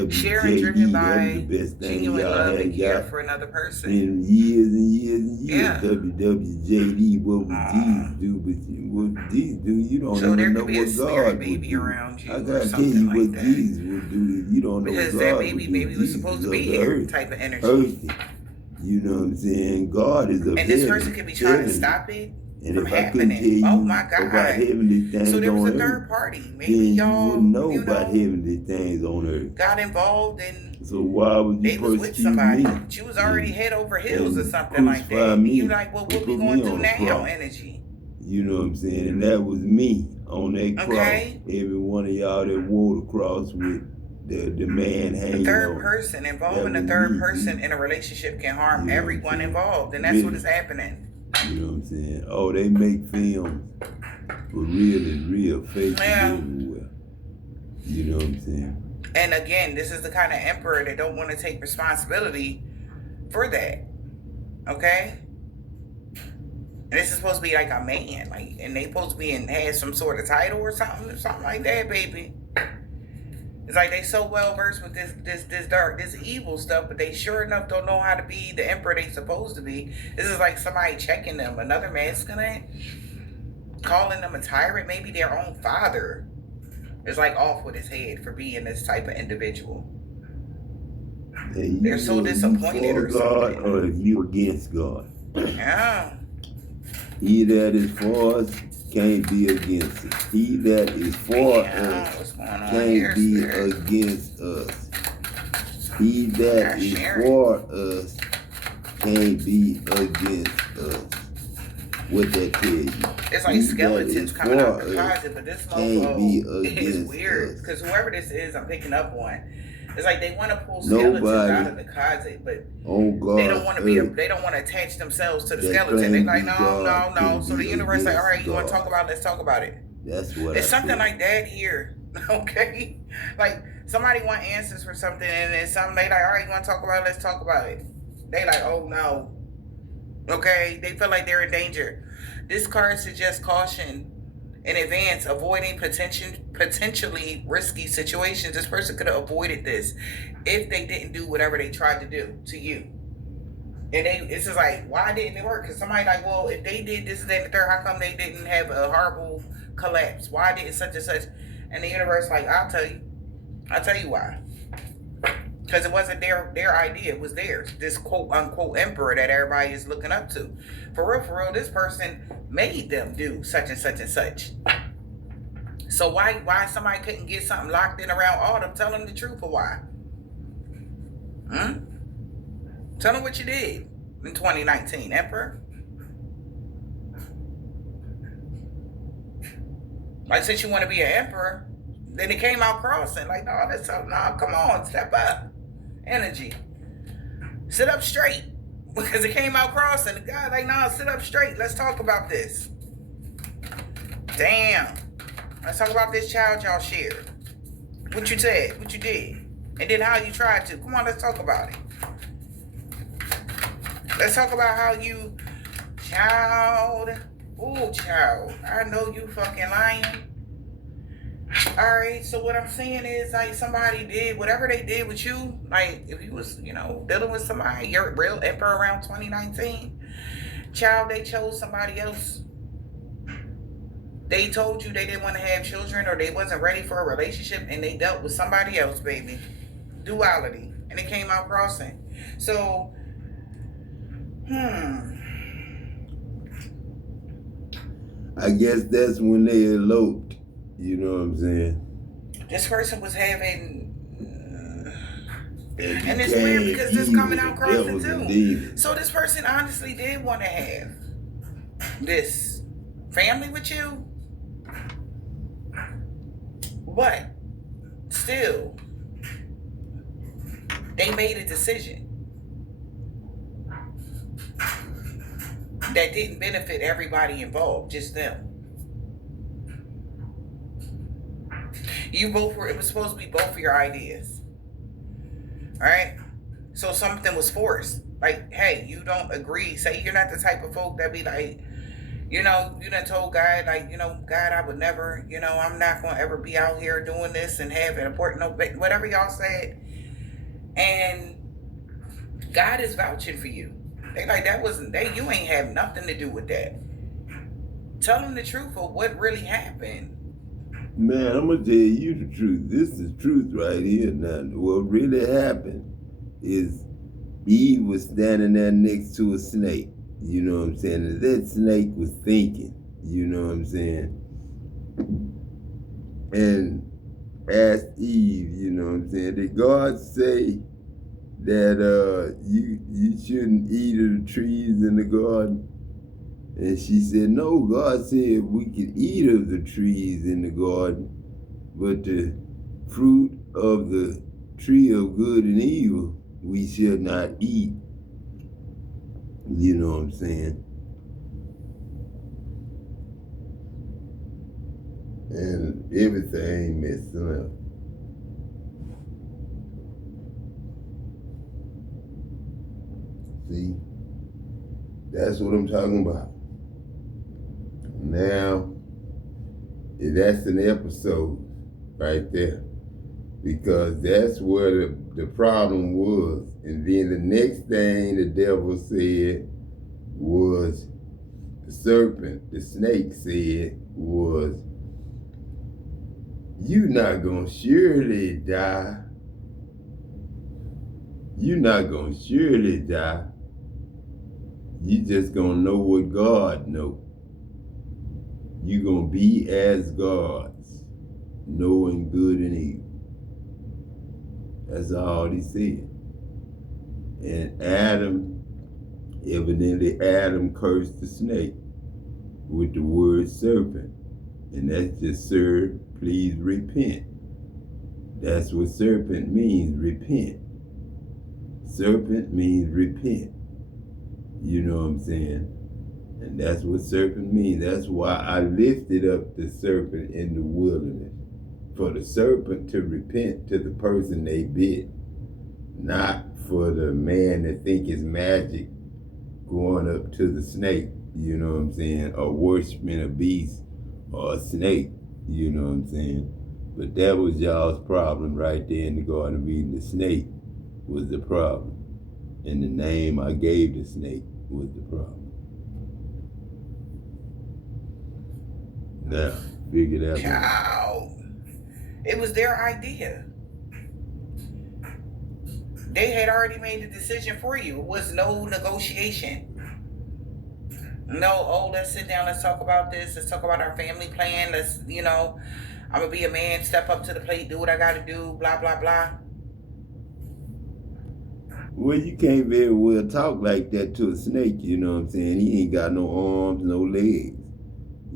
Sharing driven WWJD, by that was the best thing genuine y'all love and had care got for another person. in years and years and years. Yeah. WWJD, what would Jesus do? But what Jesus do, you don't So there even know could be a what spirit God would baby do. around you I or gotta tell something you like what that. Jesus would do. You don't know Because what that God baby would do. was Jesus supposed is to of be the here earth. type of energy. Earthy. You know what I'm saying? God is of And this heaven, person could be trying to heavenly. stop it And from if I couldn't tell happening. you Oh my about God. heavenly things So there was on a earth, third party. Maybe then you y'all, wouldn't know you about know, heavenly things on earth. got involved and So why would they you was with persecute somebody. me? She was already And- head over heels or and something like crucify that. me You like, well, and what we put going me to do on the now? cross. Energy. You know what I'm saying? And that was me on that cross. Okay. Every one of y'all that wore the cross with the man The hanging third on. person, involving That a was third me, person see? in a relationship can harm You know what I'm everyone saying? involved. And that's what Really. is happening. You know what I'm saying? Oh, they make films, but really, real fake Yeah. everywhere. You know what I'm saying? And again, this is the kind of emperor that don't want to take responsibility for that. Okay? And this is supposed to be like a man, like, and they supposed to be have some sort of title or something like that, baby. It's like they so well versed with this evil stuff, but they sure enough don't know how to be the emperor they supposed to be. This is like somebody checking them, another masculine, calling them a tyrant, maybe their own father is like off with his head for being this type of individual. And They're so disappointed for or God, something. or if you against God. Yeah. He that is for us can't be against us. He that is for us What's going on can't here, be Spirit? against us. He that is Sharon. for us can't be against us. What that tell you? It's like He skeletons that is coming out for the us closet, but this can't be mofo is against weird. us. Because whoever this is, I'm picking up on. It's like they want to pull skeletons Nobody out of the closet, but on God's they don't want to be. earth They don't want to attach themselves to the that skeleton. They like, claims no. God can So the be universe like, all right, you want to against talk about it? Let's talk about it. That's what It's I something feel. like that here, okay? Like somebody want answers for something, and then something they like, all right, you want to talk about it? Let's talk about it. They like, oh no, okay? They feel like they're in danger. This card suggests caution in advance, avoiding potentially risky situations. This person could have avoided this if they didn't do whatever they tried to do to you. And it's just like, why didn't it work? Because somebody like, well, if they did this, that, and the third, how come they didn't have a horrible collapse? Why did such and such? And the universe like, I'll tell you why. Because it wasn't their idea, it was theirs. This quote unquote emperor that everybody is looking up to. For real, this person made them do such and such and such. So why somebody couldn't get something locked in around Autumn? Tell them the truth or why? Tell them what you did in 2019, Emperor. Like, since you want to be an emperor, then it came out crossing. Like, no, that's something. No, come on, step up. Energy. Sit up straight. Because it came out crossing. The guy like, no, sit up straight. Let's talk about this. Damn. Let's talk about this child y'all shared. What you said, what you did. And then how you tried to. Come on, let's talk about it. Let's talk about how you, child. Ooh, child. I know you fucking lying. Alright, so what I'm saying is like somebody did whatever they did with you, like if you was, dealing with somebody, your real emperor around 2019, child, they chose somebody else. They told you they didn't want to have children or they wasn't ready for a relationship and they dealt with somebody else, baby. Duality. And it came out crossing. So, I guess that's when they eloped. You know what I'm saying? This person was having. And it's became weird because this evil. coming out The crossing devil's a too. demon. So this person honestly did want to have this family with you. But still, they made a decision that didn't benefit everybody involved, just them. You both were, it was supposed to be both of your ideas. Alright? So something was forced. Like, hey, you don't agree. Say you're not the type of folk that be like, you done told God, like, God, I would never, I'm not going to ever be out here doing this and have an important, whatever y'all said. And God is vouching for you. They like, you ain't have nothing to do with that. Tell them the truth of what really happened. Man, I'm going to tell you the truth. This is truth right here now. What really happened is Eve was standing there next to a snake. You know what I'm saying? And that snake was thinking, you know what I'm saying? And asked Eve, you know what I'm saying? Did God say that you shouldn't eat of the trees in the garden? And she said, no, God said we could eat of the trees in the garden, but the fruit of the tree of good and evil we shall not eat. You know what I'm saying? And everything messing up. See? That's what I'm talking about. Now, that's an episode right there. Because that's where the problem was. And then the next thing the devil said was, the serpent, the snake said was, you not gonna surely die. You not gonna surely die. You just gonna know what God know. You gonna be as gods, knowing good and evil. That's all he said. And evidently Adam cursed the snake with the word serpent. And that's just, sir, please repent. That's what serpent means, repent. Serpent means repent. You know what I'm saying? And that's what serpent means. That's why I lifted up the serpent in the wilderness. For the serpent to repent to the person they bit, not for the man that think it's magic going up to the snake, you know what I'm saying, or worshiping a beast or a snake, you know what I'm saying. But that was y'all's problem right there in the Garden of Eden. The snake was the problem. And the name I gave the snake was the problem. Now, figure that out. Wow. It was their idea. They had already made the decision for you. It was no negotiation. No, oh, let's sit down, let's talk about this, let's talk about our family plan, let's, I'm gonna be a man, step up to the plate, do what I gotta do, blah, blah, blah. Well, you can't very well talk like that to a snake, you know what I'm saying? He ain't got no arms, no legs.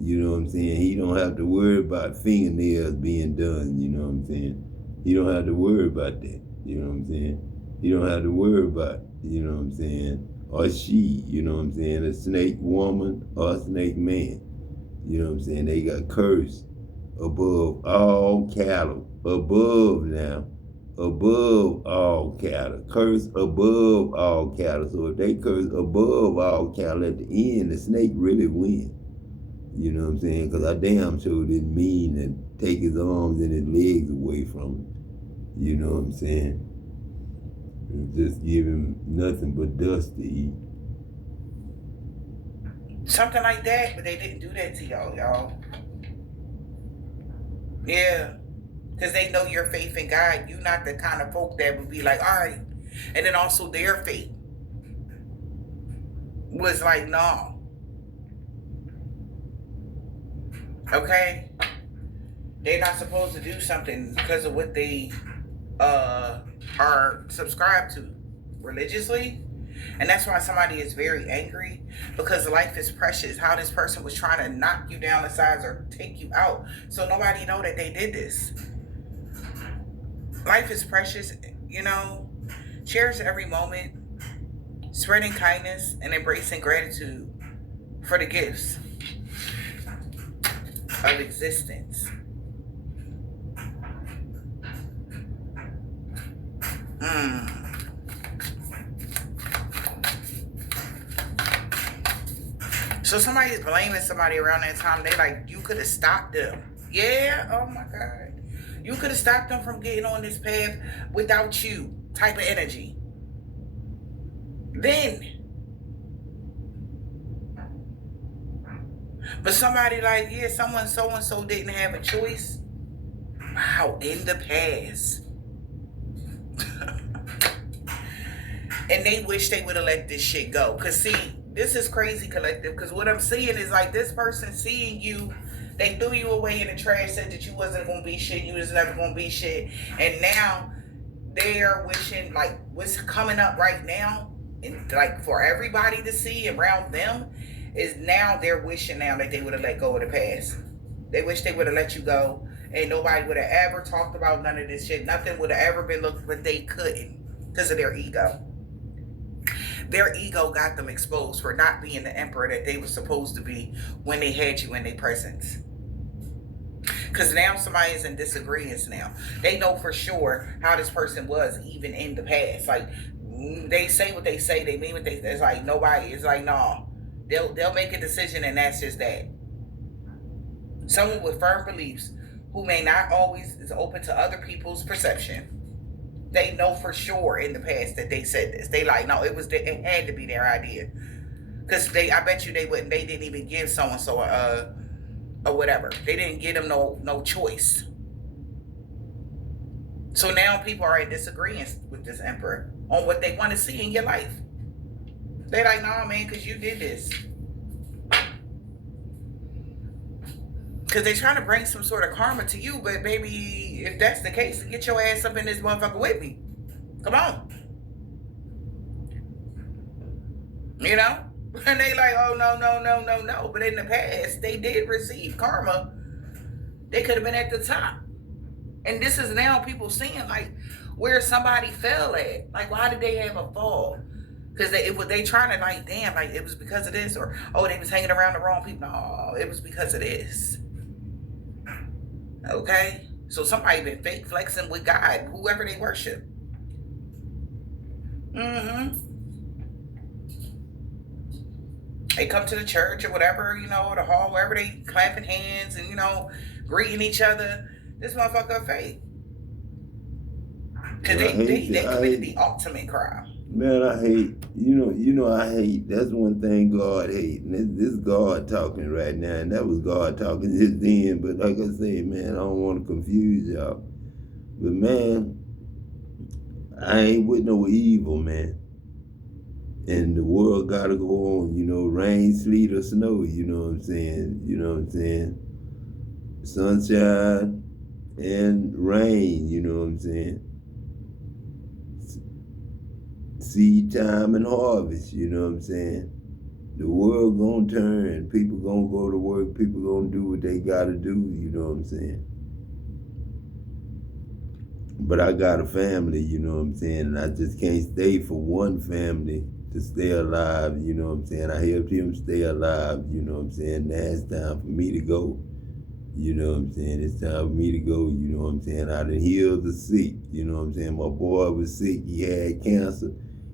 You know what I'm saying? He don't have to worry about fingernails being done, you know what I'm saying? He don't have to worry about that, you know what I'm saying? He don't have to worry about, you know what I'm saying? Or she, you know what I'm saying? A snake woman or a snake man. You know what I'm saying? They got cursed above all cattle. Above now. Above all cattle. Curse above all cattle. So if they curse above all cattle, at the end, the snake really wins. You know what I'm saying? Because I damn sure didn't mean to take his arms and his legs away from him. You know what I'm saying? And just give him nothing but dust to eat. Something like that, but they didn't do that to y'all. Yeah. Because they know your faith in God. You're not the kind of folk that would be like, all right. And then also their faith was like, no. Okay? They're not supposed to do something because of what they are subscribed to religiously. And that's why somebody is very angry, because life is precious. How this person was trying to knock you down the sides or take you out, so nobody know that they did this. Life is precious, you know. Cherish every moment, spreading kindness and embracing gratitude for the gifts of existence. So somebody is blaming somebody around that time. They like, you could have stopped them. Yeah, oh my God. You could have stopped them from getting on this path without you type of energy. Then. But somebody like, yeah, someone so-and-so didn't have a choice. Wow, in the past. And they wish they would have let this shit go. Because see, this is crazy, collective. Because what I'm seeing is like this person seeing you, they threw you away in the trash, said that you wasn't going to be shit, you was never going to be shit. And now they're wishing, like, what's coming up right now, and like for everybody to see around them, is now they're wishing now that they would have let go of the past. They wish they would have let you go. And nobody would have ever talked about none of this shit. Nothing would have ever been looked, but they couldn't because of their ego. Their ego got them exposed for not being the emperor that they were supposed to be when they had you in their presence. Because now somebody is in disagreement now. They know for sure how this person was even in the past. Like, they say what they say, they mean what they say. It's like nobody, it's like, no. They'll make a decision and that's just that. Someone with firm beliefs who may not always is open to other people's perception. They know for sure in the past that they said this. They like, no, it had to be their idea. Because I bet you they didn't even give so-and-so or whatever. They didn't give them no choice. So now people are in disagreement with this emperor on what they want to see in your life. They like, nah, man, because you did this. Because they're trying to bring some sort of karma to you, but baby, if that's the case, get your ass up in this motherfucker with me. Come on. You know? And they like, oh, no. But in the past, they did receive karma. They could have been at the top. And this is now people seeing, like, where somebody fell at. Like, why did they have a fall? Because they trying to, like, damn, like, it was because of this. Or, oh, they was hanging around the wrong people. No, it was because of this. Okay? So somebody been fake flexing with God, whoever they worship. They come to the church or whatever, you know, the hall, wherever they clapping hands and, you know, greeting each other. This motherfucker fake. Because they committed the ultimate crime. Man, I hate, I hate, that's one thing God hates. And this God talking right now, and that was God talking just then. But like I say, man, I don't want to confuse y'all. But man, I ain't with no evil, man. And the world gotta go on, rain, sleet, or snow, you know what I'm saying? Sunshine and rain, you know what I'm saying? Seed time and harvest, you know what I'm saying? The world gonna turn, people gonna go to work, people gonna do what they gotta do, you know what I'm saying? But I got a family, you know what I'm saying? And I just can't stay for one family to stay alive, you know what I'm saying? I helped him stay alive, you know what I'm saying? Now it's time for me to go, you know what I'm saying? It's time for me to go, you know what I'm saying? I done healed the sick, you know what I'm saying? My boy was sick, he had cancer.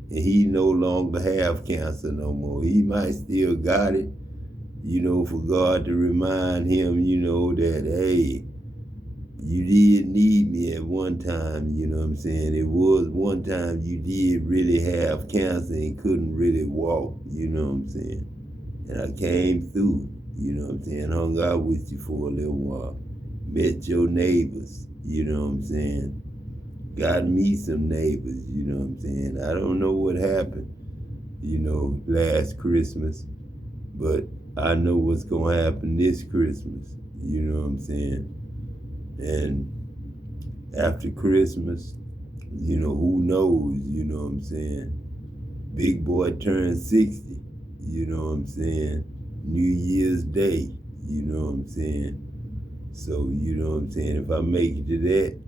And he no longer have cancer no more. He might still got it, for God to remind him, that, hey, you did need me at one time, you know what I'm saying? It was one time you did really have cancer and couldn't really walk, you know what I'm saying? And I came through, you know what I'm saying? Hung out with you for a little while. Met your neighbors, you know what I'm saying? Got me some neighbors, you know what I'm saying? I don't know what happened, you know, last Christmas, but I know what's gonna happen this Christmas, you know what I'm saying? And after Christmas, you know, who knows, you know what I'm saying? Big boy turned 60, you know what I'm saying? New Year's Day, you know what I'm saying? So, you know what I'm saying? If I make it to that,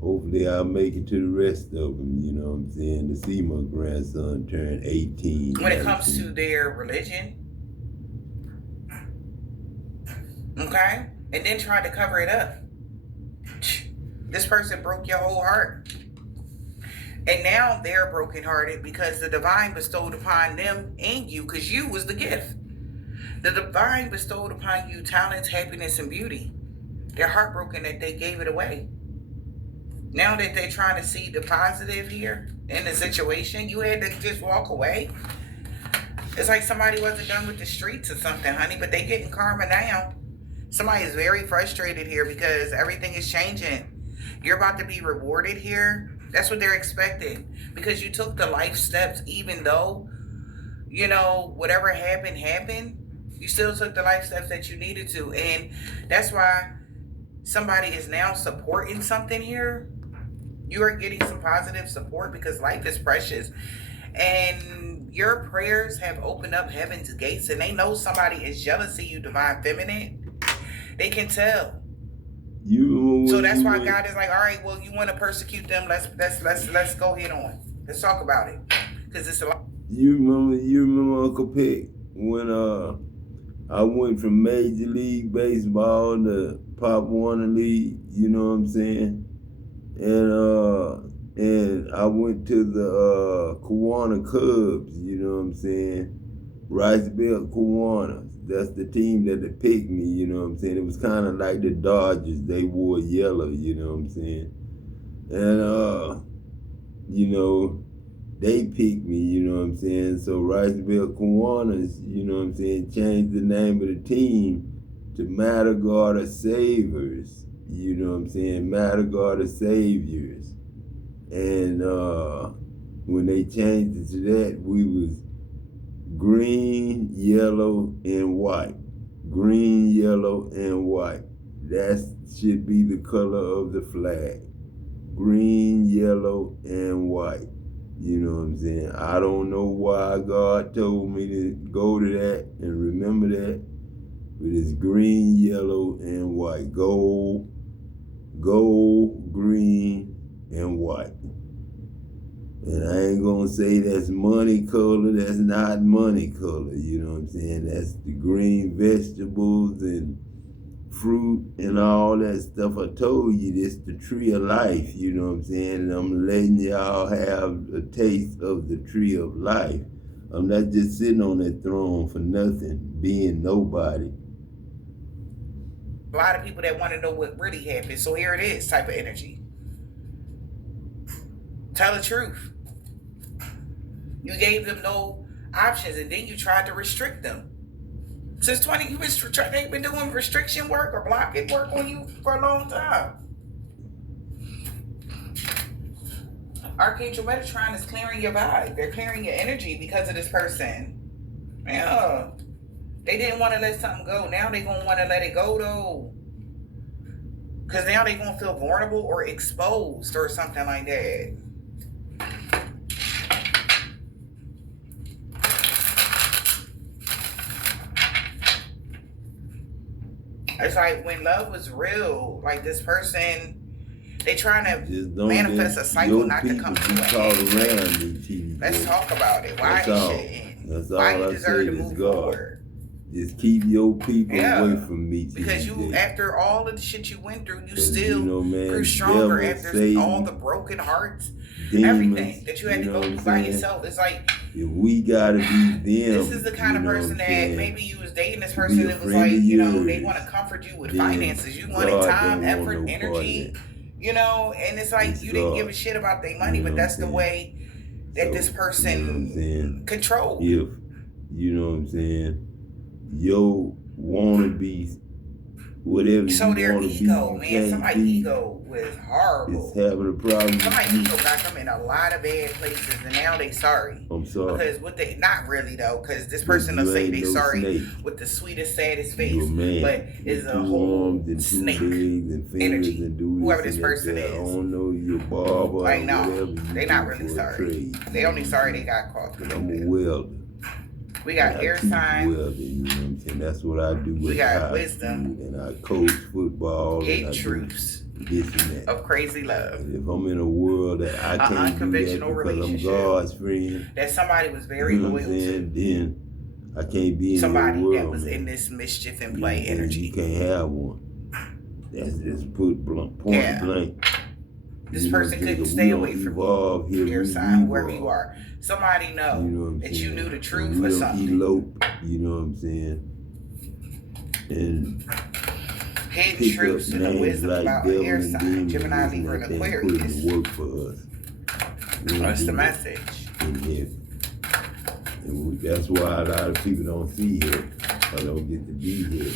hopefully I'll make it to the rest of them, you know what I'm saying? To see my grandson turn 18. When it comes to their religion, okay? And then try to cover it up. This person broke your whole heart. And now they're brokenhearted because the divine bestowed upon them and you, because you was the gift. The divine bestowed upon you talents, happiness, and beauty. They're heartbroken that they gave it away. Now that they're trying to see the positive here in the situation, you had to just walk away. It's like somebody wasn't done with the streets or something, honey, but they getting karma now. Somebody is very frustrated here because everything is changing. You're about to be rewarded here. That's what they're expecting, because you took the life steps, even though, you know, whatever happened, you still took the life steps that you needed to. And that's why somebody is now supporting something here. You are getting some positive support because life is precious. And your prayers have opened up heaven's gates, and they know somebody is jealous of you, divine feminine. They can tell. So that's why God is like, all right, well, you want to persecute them? Let's go head on. Let's talk about it, because it's a lot. You remember Uncle Pick when I went from Major League Baseball to Pop Warner League, you know what I'm saying? And I went to the Kiwanis Cubs, you know what I'm saying? Rice Belt Kiwanis. That's the team that picked me, you know what I'm saying? It was kind of like the Dodgers. They wore yellow, you know what I'm saying? And, you know, they picked me, you know what I'm saying? So Rice Belt Kiwanis, you know what I'm saying, changed the name of the team to Matagorda Savers, you know what I'm saying? Matagorda Saviors. And when they changed it to that, we was green, yellow, and white. Green, yellow, and white. That should be the color of the flag. Green, yellow, and white. You know what I'm saying? I don't know why God told me to go to that and remember that. But it's green, yellow, and white. Gold, green, and white. And I ain't gonna say that's money color, that's not money color, you know what I'm saying? That's the green vegetables and fruit and all that stuff. I told you, this the tree of life, you know what I'm saying? And I'm letting y'all have a taste of the tree of life. I'm not just sitting on that throne for nothing, being nobody. A lot of people that want to know what really happened. So here it is, type of energy. Tell the truth. You gave them no options, and then you tried to restrict them. Since 20, they've been doing restriction work or blocking work on you for a long time. Archangel Metatron is clearing your vibe. They're clearing your energy because of this person. Yeah. They didn't want to let something go. Now they're going to want to let it go, though. Because now they're going to feel vulnerable or exposed or something like that. It's like when love was real, like this person, they trying to manifest a cycle not to come to an end. Let's talk about it. Why you shouldn't? Why you deserve to move forward? Just keep your people away from me. Because you, after all of the shit you went through, you still grew stronger after all the broken hearts, everything that you had to go through by yourself. It's like if we gotta be them, This is the kind of person that maybe you was dating this person that was like, you know, they want to comfort you with finances. You wanted time, effort, energy, you know, and it's like you didn't give a shit about their money, but that's the way that this person controlled. If, you know what I'm saying, yo wanna be whatever so you their wanna ego, be, man, somebody's ego was horrible. It's having a problem. Somebody's ego got them in a lot of bad places, and now they sorry. I'm sorry. Because what they, not really though, because this person will say they sorry with the sweetest, saddest face, but it's a whole snake energy. Whoever this person is, I don't know, your barber, like no, they not really sorry. They only sorry they got caught. I'm a welder. We got air sign. You know what I'm saying? That's what I do. We got wisdom. And I coach football. Gate truths of crazy love. And if I'm in a world that I can't unconventional do that because relationship, I'm God's friend, that somebody was very loyal to, then I can't be in somebody world, that was in this mischief and play and energy. You can't have one. That's just point blank. This person couldn't stay away from you. Your sign, wherever you are. Somebody know that you knew the truth or something. Elope, you know what I'm saying? And hidden truths and the wisdom about an air sign, Gemini, Libra, and Aquarius. Work for us. That's the message. And that's why a lot of people don't see it or don't get to be here.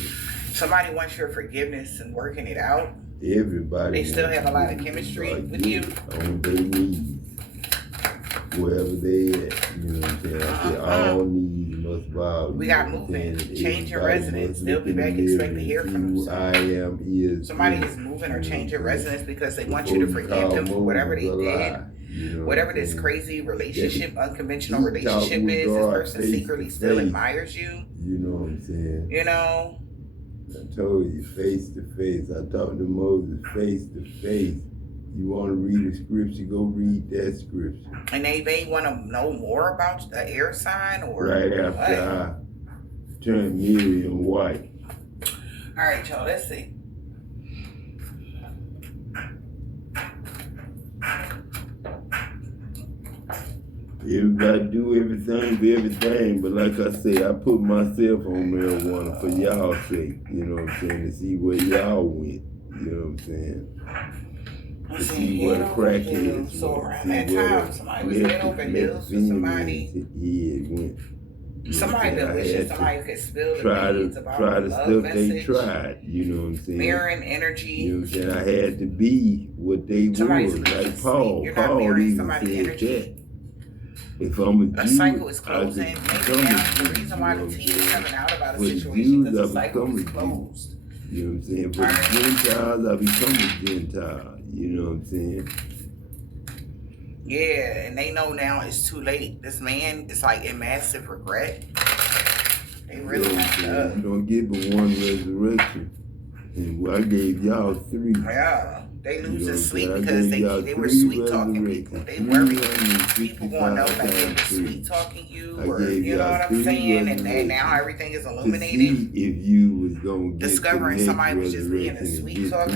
Somebody wants your forgiveness and working it out. Everybody. They still have a lot of chemistry with you. On their knees. Wherever they at, you know what I'm saying? I say all needs must bow. We got moving, change your residence. They'll be back, expect to hear from them. Somebody is moving or changing residence because they want you to forgive them for whatever they did. You know, whatever this crazy relationship, unconventional relationship is, this person secretly still admires you. You know what I'm saying? You know? I told you, face to face. I talked to Moses face to face. You want to read a scripture, go read that scripture. And they may want to know more about the air sign or right after I turned Miriam white. All right, y'all, let's see. Everybody do everything for everything, but like I say, I put myself on marijuana for y'all's sake, you know what I'm saying, to see where y'all went, you know what I'm saying? To see where the crack is. So around that time, somebody was head over heels for somebody. Somebody that wishes somebody could spill the beans about the love message. They tried, you know what I'm saying? Mirroring energy. You know what I'm saying? I had to be what they were, like Paul. You're not mirroring somebody's energy. If I'm a Jew, cycle is closing. Maybe now the reason why the tea is coming out about a situation because the cycle is closed. You know what I'm saying? For the Gentiles, I become a Gentile. You know what I'm saying? Yeah, and they know now it's too late. This man is like in massive regret. They really messed up. You don't get but one resurrection. And I gave y'all 3. Yeah. They lose their sleep because they were sweet talking people. They worried people gonna know that they were sweet talking you, or you know what I'm saying. And then now everything is illuminated. If you was gonna get discovering somebody was just being a sweet talker,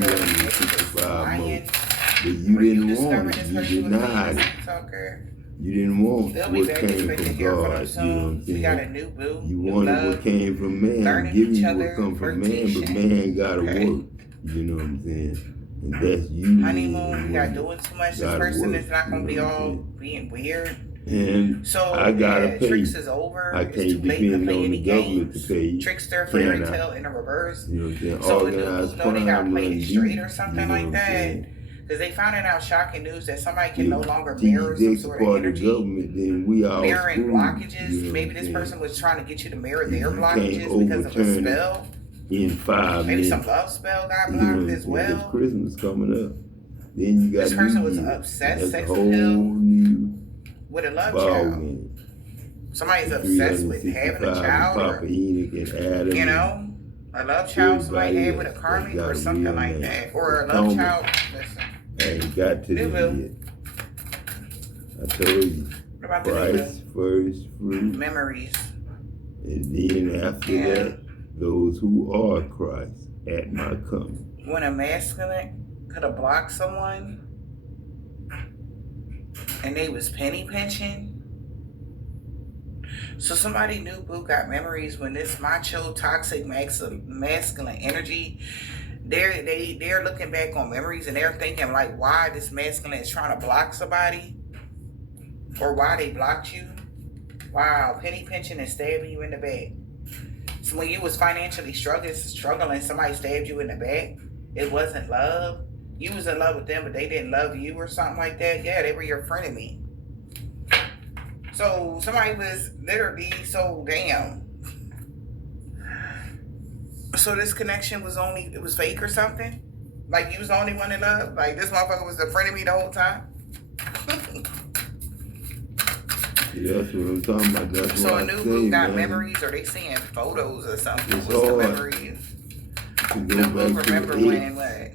lying, but you didn't want it. You denied it. You didn't want what came from God. You know what I'm saying? We got a new boo. You wanted what came from man. Give you what come from man, but man gotta work. You know what I'm saying? And that's you. Honeymoon, we got doing too much. This person is not gonna be all being weird. And so I gotta pay. Tricks is over. I can't depend on the government to pay. Trickster, fairy tale in a reverse. You know what I'm saying? So the news know they gotta play it straight or something like that. Because they found out shocking news that somebody can no longer mirror some sort of energy. Then we all mirroring blockages. Maybe this person was trying to get you to mirror their blockages because of a spell. In 5 Maybe minutes. Some love spell got blocked as well. It's Christmas coming up. Then you got this person was obsessed, sex appeal with a love child. Somebody's obsessed with having a child, or, you know, a love child somebody had with a karmic or something like that, or a love child. Listen, I ain't got to do it. I told you. What about Christ first fruit. Memories. And then after that, those who are Christ at my coming. When a masculine could have blocked someone and they was penny pinching, So somebody new, boo, got memories when this macho, toxic, masculine energy. They're looking back on memories and they're thinking like, why this masculine is trying to block somebody, or why they blocked you. Wow, penny pinching and stabbing you in the back. So when you was financially struggling, somebody stabbed you in the back. It wasn't love. You was in love with them, but they didn't love you or something like that. Yeah, they were your frenemy. So somebody was literally so damn. So this connection was it was fake or something? Like you was the only one in love? Like this motherfucker was the frenemy the whole time? Yeah, that's what I'm talking about. That's So what a new I group say, got man. memories, or they seeing photos or something? It's What's the hard memories? to New go group back to remember the when what?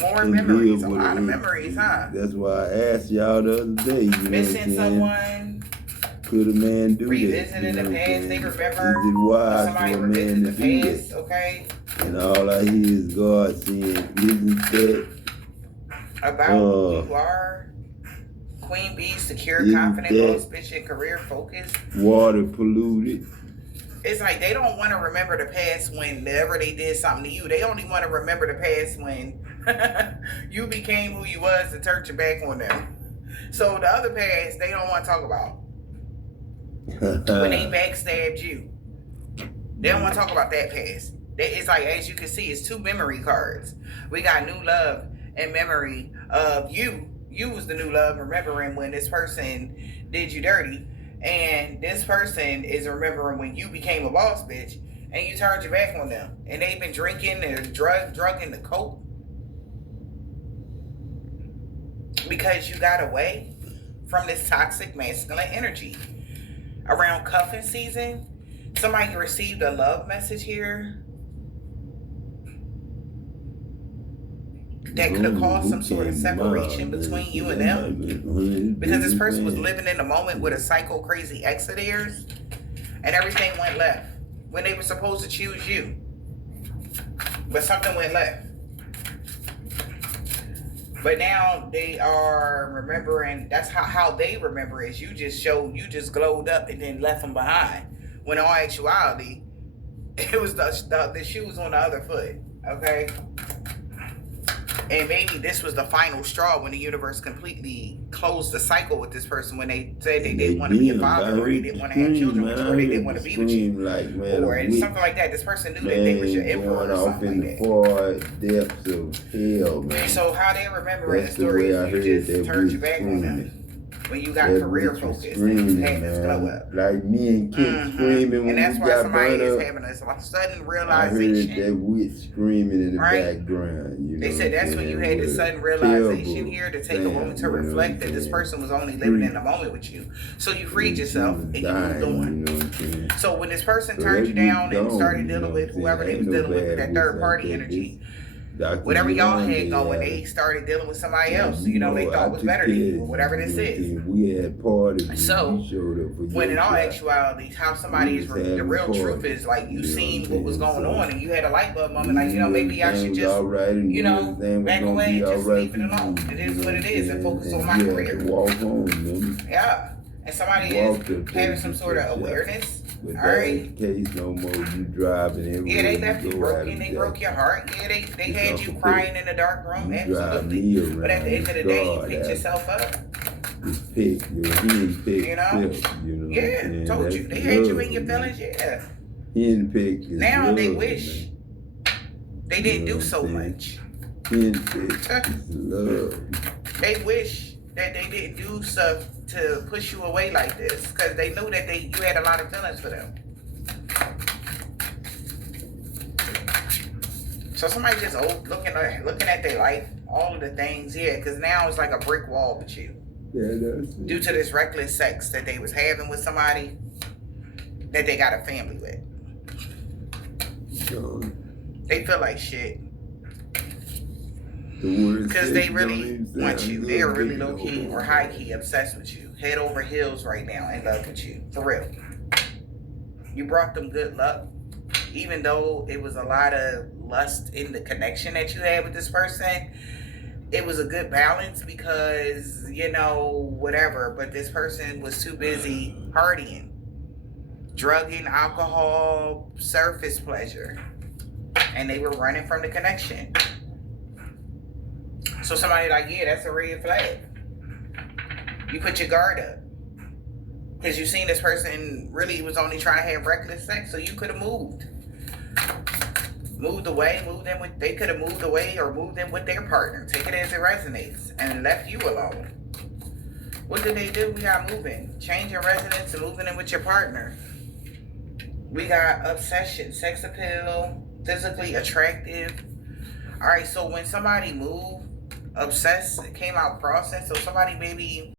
More and memories, deal a with lot of it. memories, huh? That's why I asked y'all the other day, you know what I'm Missing saying? someone, Could a man do revisiting that? the You know what I'm past, they saying? remember. Is it wise Somebody for a man revisiting to the do past, that? okay? And all I hear is God saying, isn't that About who you are. Queen bee, secure, Isn't confident, that- boss, bitch, and career focused. water polluted? It's like they don't want to remember the past whenever they did something to you. They only want to remember the past when you became who you was and turned your back on them. So the other past, they don't want to talk about. When they backstabbed you, they don't want to talk about that past. It's like, as you can see, it's two memory cards. We got new love and memory of you. You was the new love, remembering when this person did you dirty. And this person is remembering when you became a boss bitch and you turned your back on them. And they've been drinking and drug in the coke because you got away from this toxic masculine energy. Around cuffing season, somebody received a love message here that could have caused some sort of separation between you and them. Because this person was living in the moment with a psycho crazy ex of theirs, and everything went left when they were supposed to choose you. But something went left. But now they are remembering. That's how they remember is you just glowed up and then left them behind. When in all actuality, it was the shoes on the other foot. Okay. And maybe this was the final straw when the universe completely closed the cycle with this person when they said they didn't want to be a father, or they didn't want to have children with you, or they didn't want to be with you, like, man, or something like that. This person knew that they was your emperor or off something in like the far depths of hell, man. So how they remember in the That's the story way I is heard you just that turned bitch your back on them when you got That career bitch was focused and screaming, you had this glow man. up. Like me and Kit screaming when And that's we why got somebody burned is up. having a sudden I heard realization. that witch screaming in the Right. background. You know They said what I'm that's when you saying? had this With a sudden realization terrible here to take a sound, moment to you know what reflect I'm that this saying? person was only living in the moment with you. So you freed She yourself was and you dying, moved on. You know what I'm saying? So when this person So turned that you down witch and gone, started you know dealing what with I'm saying? whoever they Ain't was no dealing with bad that witch third like party that. energy, Dr. whatever y'all Yolanda, had going, yeah. they started dealing with somebody Yeah, else, you know, they I thought was took better than care you, of or whatever this you know what I'm is. saying? We had parties when So, you showed up for When your in all shot. actuality, how somebody is, We was the having real truth parties, is like you you know seen what what I'm was saying? going So, on and you had a light bulb we moment, like, you know, knew maybe I everything should was just, all right, and you knew know, everything was back gonna away be and all just right leave for it you, alone. It you is know what it what I'm is and saying? focus on And my you had career. to walk home, remember? Yeah. And somebody Walk is up having there some and sort get of your shot. awareness. But All that right. ain't the case no more. You driving everywhere Yeah, they left you go broken. Adam They broke your Jackson. heart. Yeah, they It's had Uncle you Phil. crying in the dark room. You drive Absolutely. me around. But at the end of the it's day, you God, picked Adam. yourself up. It's pick, he ain't pick You know? Phil, you know what I'm Yeah, saying? told That's you. They had you in your love, man. feelings. Yeah. He ain't pick is Now they love, wish man. they You didn't know do what so I'm saying? much. He ain't pick is love. They wish that they didn't do stuff to push you away like this because they knew that you had a lot of feelings for them. So somebody just looking at their life, all of the things, yeah, because now it's like a brick wall with you. Yeah, that's it. Due to this reckless sex that they was having with somebody that they got a family with. They feel like shit. Because they really want you. They are really low key or high key obsessed with you. Head over heels right now in love with you. For real. You brought them good luck. Even though it was a lot of lust in the connection that you had with this person, it was a good balance because, you know, whatever. But this person was too busy partying. drugging, alcohol, surface pleasure. And they were running from the connection. So somebody like, yeah, that's a red flag. You put your guard up. Because you seen this person really was only trying to have reckless sex, so you could have moved. Moved away, they could have moved away or moved in with their partner. Take it as it resonates and left you alone. What did they do? We got moving. Changing residence and moving in with your partner. We got obsession, sex appeal, physically attractive. All right, so when somebody moved, obsessed, it came out processed. So somebody maybe